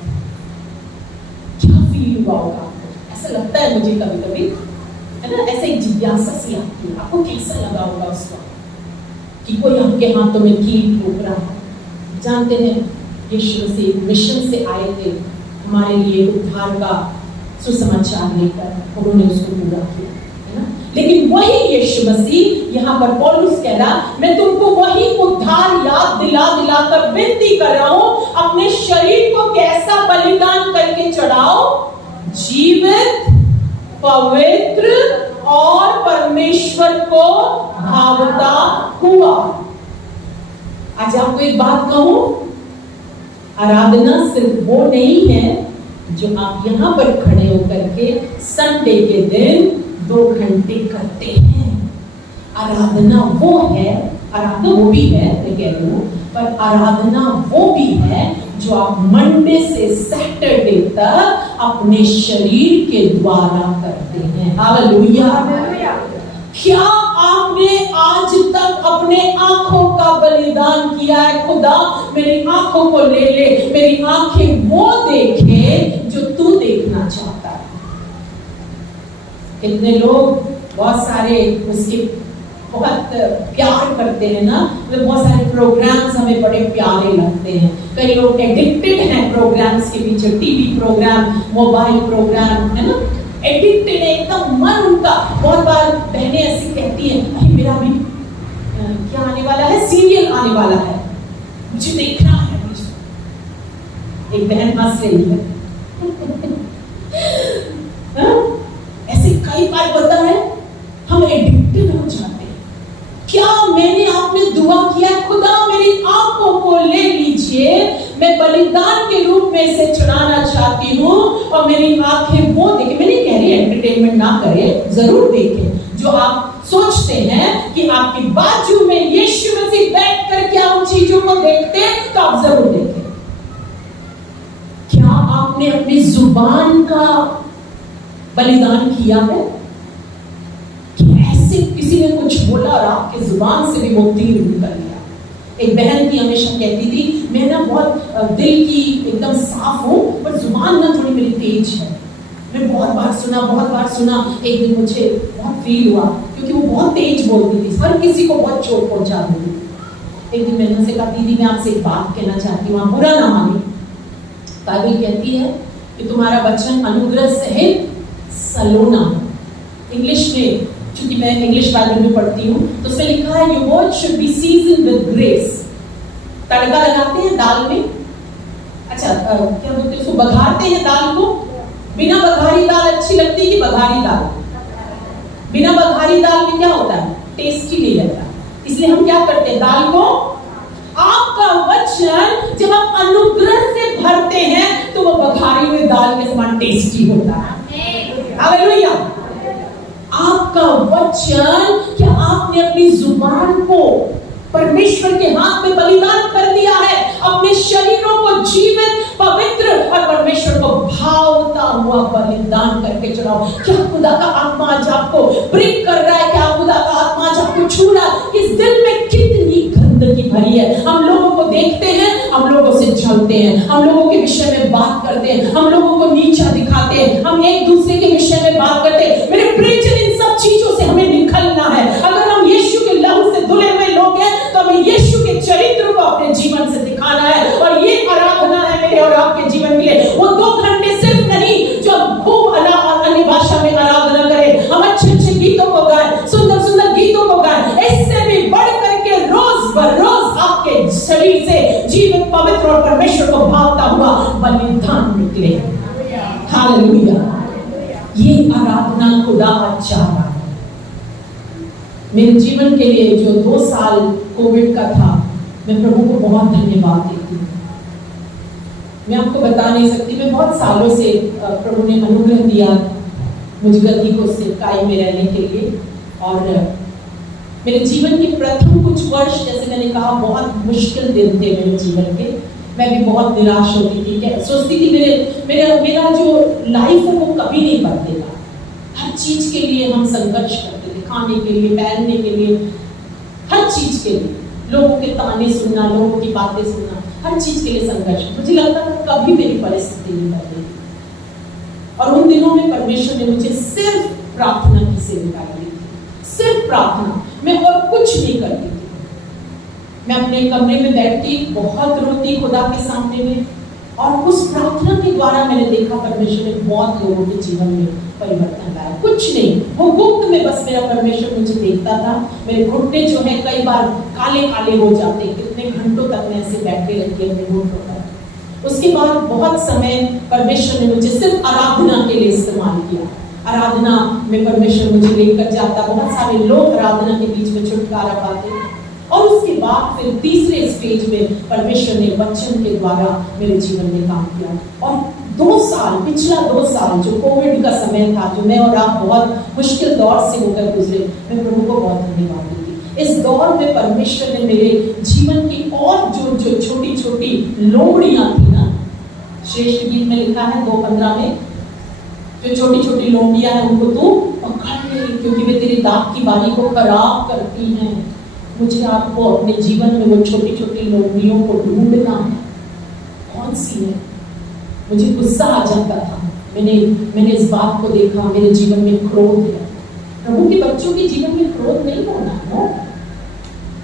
क्या फील हुआ होगा? ऐसा लगता है मुझे कभी कभी, है ना, ऐसे एक जिज्ञासा सी आती है, आपको कैसा लगा होगा उस वक्त कि कोई आपके हाथों में कील ठोक रहा है। जानते हैं यीशु मसीह मिशन से आए थे हमारे लिए उद्धार का सुसमाचार लेकर, उन्होंने उसको पूरा किया, है ना। लेकिन वही यीशु मसीह यहाँ पर पौलुस कह रहा, मैं तुमको वही उद्धार याद दिला कर विनती कर रहा हूं, अपने शरीर को कैसा बलिदान करके चढ़ाओ, जीवित, पवित्र और परमेश्वर को भावता हुआ। आज आपको एक बात कहूं, आराधना सिर्फ वो नहीं है जो आप यहां पर खड़े होकर के संडे के दिन 2 घंटे करते हैं। आराधना वो है, आराधना वो भी है, मैं कह रही हूं, पर आराधना वो भी है जो आप मंडे से सैटरडे तक अपने शरीर के द्वारा करते हैं। हालेलुया। क्या आपने आज तक अपने आंखों का बलिदान किया है? खुदा मेरी आंखों को ले ले, मेरी आंखें वो देखे जो तू देखना चाहता है। कितने लोग बहुत सारे उसके बहुत प्यार करते हैं ना, तो बहुत सारे प्रोग्राम्स हमें बड़े प्यारे लगते हैं। कई लोग एडिक्टेड हैं प्रोग्राम्स के पीछे, टीवी प्रोग्राम, मोबाइल प्रोग्राम, है ना, एडिक्टेड है एकदम मन उनका। बहुत बार बहनें ऐसी कहती हैं, अरे मेरा भी क्या आने वाला है, सीरियल आने वाला है, मुझे देखना है। एक बहन हंस रही है। ऐसे कई बार होता है, हम एडिक्टेड हो जाते हैं। क्या मैंने आपने दुआ किया, खुदा मेरी आंखों को ले लीजिए, मैं बलिदान के रूप में इसे चढ़ाना चाहती हूँ और मेरी आंखें वो देखें। मैं नहीं कह रही एंटरटेनमेंट ना करें, जरूर देखें। जो आप सोचते हैं कि आपकी बाजू में यीशु मसीह बैठ कर क्या उन चीजों को देखते हैं, तो आप जरूर देखें। क्या आपने अपनी जुबान का बलिदान किया है? ऐसे किसी ने कुछ बोला और आपके जुबान से भी वो तीर निकल गया। एक बहन थी, हमेशा कहती थी, मैं ना बहुत दिल की एकदम साफ हूं, पर जुबान ना थोड़ी मेरी तेज है। मैं बहुत बार सुना। एक दिन मुझे बहुत फील हुआ, क्योंकि वो बहुत तेज बोलती थी, हर किसी को बहुत चोट पहुंचा देती थी। एक दिन मैंने उनसे कहा, दीदी मैं आपसे एक बात कहना चाहती हूँ, आप बुरा ना माने। बाइबल कहती है कि तुम्हारा वचन अनुग्रह सहित सलोना। इंग्लिश में, क्योंकि मैं इंग्लिश बाइबल में पढ़ती हूँ, तो उसमें लिखा है, your word should be seasoned with grace. तड़का लगाते हैं दाल में, अच्छा क्या बोलते हैं उसको, बघारते हैं दाल को। बिना बघारी दाल अच्छी लगती है कि बघारी दाल? बिना बघारी दाल में क्या होता है, टेस्टी नहीं लगता। इसलिए हम क्या करते हैं, दाल को, आपका वचन जब आप अनुग्रह से भरते हैं तो वो बघारी हुई दाल के समान टेस्टी होता है। हालेलुया। आपका वचन, क्या आपने अपनी जुबान को परमेश्वर के हाथ में बलिदान कर दिया है? अपने शरीरों को जीवित, पवित्र और परमेश्वर को भावता हुआ बलिदान करके चढ़ाओ। क्या खुदा का आत्मा आज आपको प्रिक कर रहा है? क्या खुदा का आत्मा आज आपको छू रहा है? इस दिल में कितनी गंदगी भरी है। हम लोगों को देखते हैं, हम लोगों से जलते हैं, हम लोगों के विषय में बात करते हैं, हम लोगों को नीचा दिखाते हैं, हम एक दूसरे के विषय में बात करते हैं। मेरे प्रियजन, इन सब चीजों से हमें निकलना है। अगर हम यीशु के लहू से धुले हुए लोग हैं, तो हमें यीशु के चरित्र को अपने जीवन से दिखाना है। और ये आराधना है मेरे और आपके जीवन के लिए। वो 2 घंटे सिर्फ नहीं जो खूब अन्य भाषा में आराधना करें, हम अच्छे गीतों को गाएं, सुंदर गीतों को गाएं। इससे भी बढ़ करके रोज बरोज आपके शरीर से जीवित, पवित्र और परमेश्वर को भावता हुआ बलिदान निकले। हालेलुया। ये आराधना खुदा चाह रहा है। मेरे जीवन के लिए जो 2 साल कोविड का था, मैं प्रभु को बहुत धन्यवाद देती हूँ। मैं आपको बता नहीं सकती, मैं बहुत सालों से प्रभु ने अनुग्रह दिया मुझ गति को से कायम में रहने के लिए। और मेरे जीवन के प्रथम कुछ वर्ष, जैसे मैंने कहा, बहुत मुश्किल दिन थे मेरे जीवन के। मैं भी बहुत निराश होती थी, क्या सोचती थी मेरा जो लाइफ है वो कभी नहीं बदलेगा। हर चीज के लिए हम संघर्ष करते थे, खाने के लिए, पहनने के लिए, हर चीज के लिए। लोगों के ताने सुनना, लोगों की बातें सुनना, हर चीज के लिए संघर्ष। मुझे लगता था कभी मेरी परिस्थिति नहीं बदलेगी। और उन दिनों में परमेश्वर ने मुझे सिर्फ प्रार्थना की सेवा दी थी, सिर्फ प्रार्थना। मैं और कुछ नहीं करती थी। मैं अपने कमरे में बैठती, बहुत रोती खुदा के सामने में, और उस प्रार्थना के द्वारा मैंने देखा परमेश्वर ने बहुत लोगों के जीवन में परिवर्तन कहलाया, कुछ नहीं। वो गुप्त में बस मेरा परमेश्वर मुझे देखता था। मेरे घुटने जो है कई बार काले काले हो जाते, कितने घंटों तक मैं ऐसे बैठे रहती अपने घुटनों पर। उसके बाद बहुत समय परमेश्वर ने मुझे सिर्फ आराधना के लिए इस्तेमाल किया। आराधना में परमेश्वर मुझे लेकर जाता, बहुत सारे लोग आराधना के बीच में छुटकारा पाते। और उसके बाद फिर तीसरे स्टेज में परमेश्वर ने वचन के द्वारा मेरे जीवन में काम किया। और 2 साल, पिछला 2 साल जो कोविड का समय था, जो मैं और आप बहुत मुश्किल दौर से होकर गुजरे, मैं प्रभु को बहुत धन्यवाद देती। इस दौर में परमेश्वर ने मेरे जीवन की और जो छोटी छोटी लोमड़ियां थी ना, श्रेष्ठ गीत में लिखा है 2:15 में, जो छोटी छोटी लोमड़ियां हैं उनको तू पकड़ ले, क्योंकि वे तेरी दाग की बारी को खराब करती हैं। मुझे आपको अपने जीवन में वो छोटी छोटी लोमड़ियों को ढूंढना है, कौन सी है। मुझे गुस्सा आ जाता था, मैंने इस बात को देखा, मेरे जीवन में क्रोध है। प्रभु के बच्चों के जीवन में क्रोध नहीं होना है।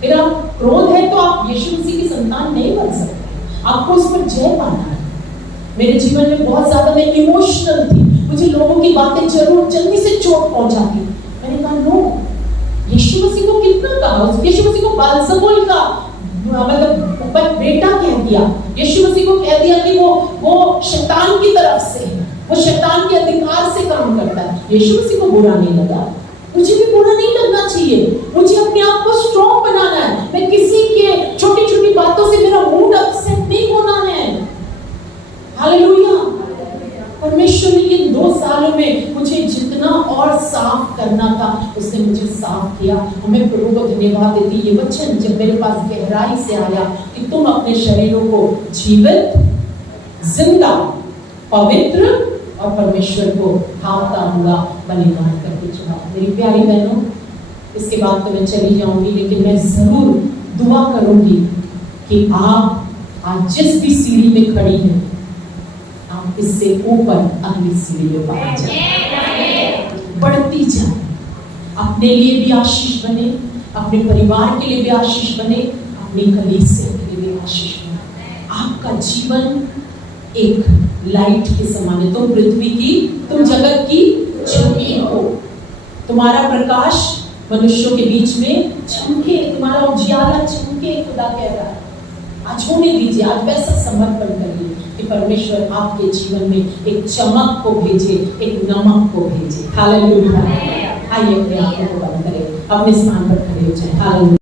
फिर आप क्रोध है तो आप यीशु मसीह की संतान नहीं बन सकते, आपको उस पर जय पाना है। मेरे जीवन में बहुत ज्यादा मैं इमोशनल थी, मुझे लोगों की बातें जरूर जल्दी से चोट पहुंचाती। मैंने कहा नो, यीशु मसीह को कितना कहा, यीशु मसीह को बालज़बूल का मतलब बेटा कह दिया, यीशु मसीह को कह दिया कि वो शैतान की तरफ से, वो शैतान के अधिकार से काम करता है। यीशु मसीह को बुरा नहीं लगा, मुझे भी बुरा नहीं लगना चाहिए। मुझे अपने आप को स्ट्रॉन्ग बनाना है, मैं किसी के छोटी छोटी बातों से मेरा मूड अपसेट नहीं होना है। हालेलुया। परमेश्वर ने इन 2 सालों में मुझे जितना और साफ करना था उसने मुझे साफ किया। और मैं प्रभु को धन्यवाद देती। ये वचन जब मेरे पास गहराई से आया कि तुम अपने शरीरों को जीवित, जिंदा, पवित्र और परमेश्वर को भावता हुआ बलिदान करके चढ़ाओ। मेरी प्यारी बहनों, इसके बाद तो मैं चली जाऊंगी, लेकिन मैं जरूर दुआ करूंगी कि आप आज जिस भी सीढ़ी में खड़ी हैं, आप इससे ऊपर अगली सीढ़ी में पहुंच जाए, बढ़ती जाए, अपने लिए भी आशीष बने, अपने परिवार के लिए भी आशीष बने, अपनी कलीसिया के लिए भी आशीष बने। आपका जीवन एक लाइट के समान है। तुम पृथ्वी की, तुम जगत की ज्योति हो। तुम्हारा प्रकाश मनुष्यों के बीच में चमके, तुम्हारा उजियारा चमके, खुदा कह रहा है। आज होने दीजिए, आज वैसा समर्पण करिए कि परमेश्वर आपके जीवन में एक चमक को भेजे, एक नमक को भेजे। हालेलुया। आइए अपने आंखों को बंद करें, अपने स्थान पर खड़े हो जाएं। हालेलुया।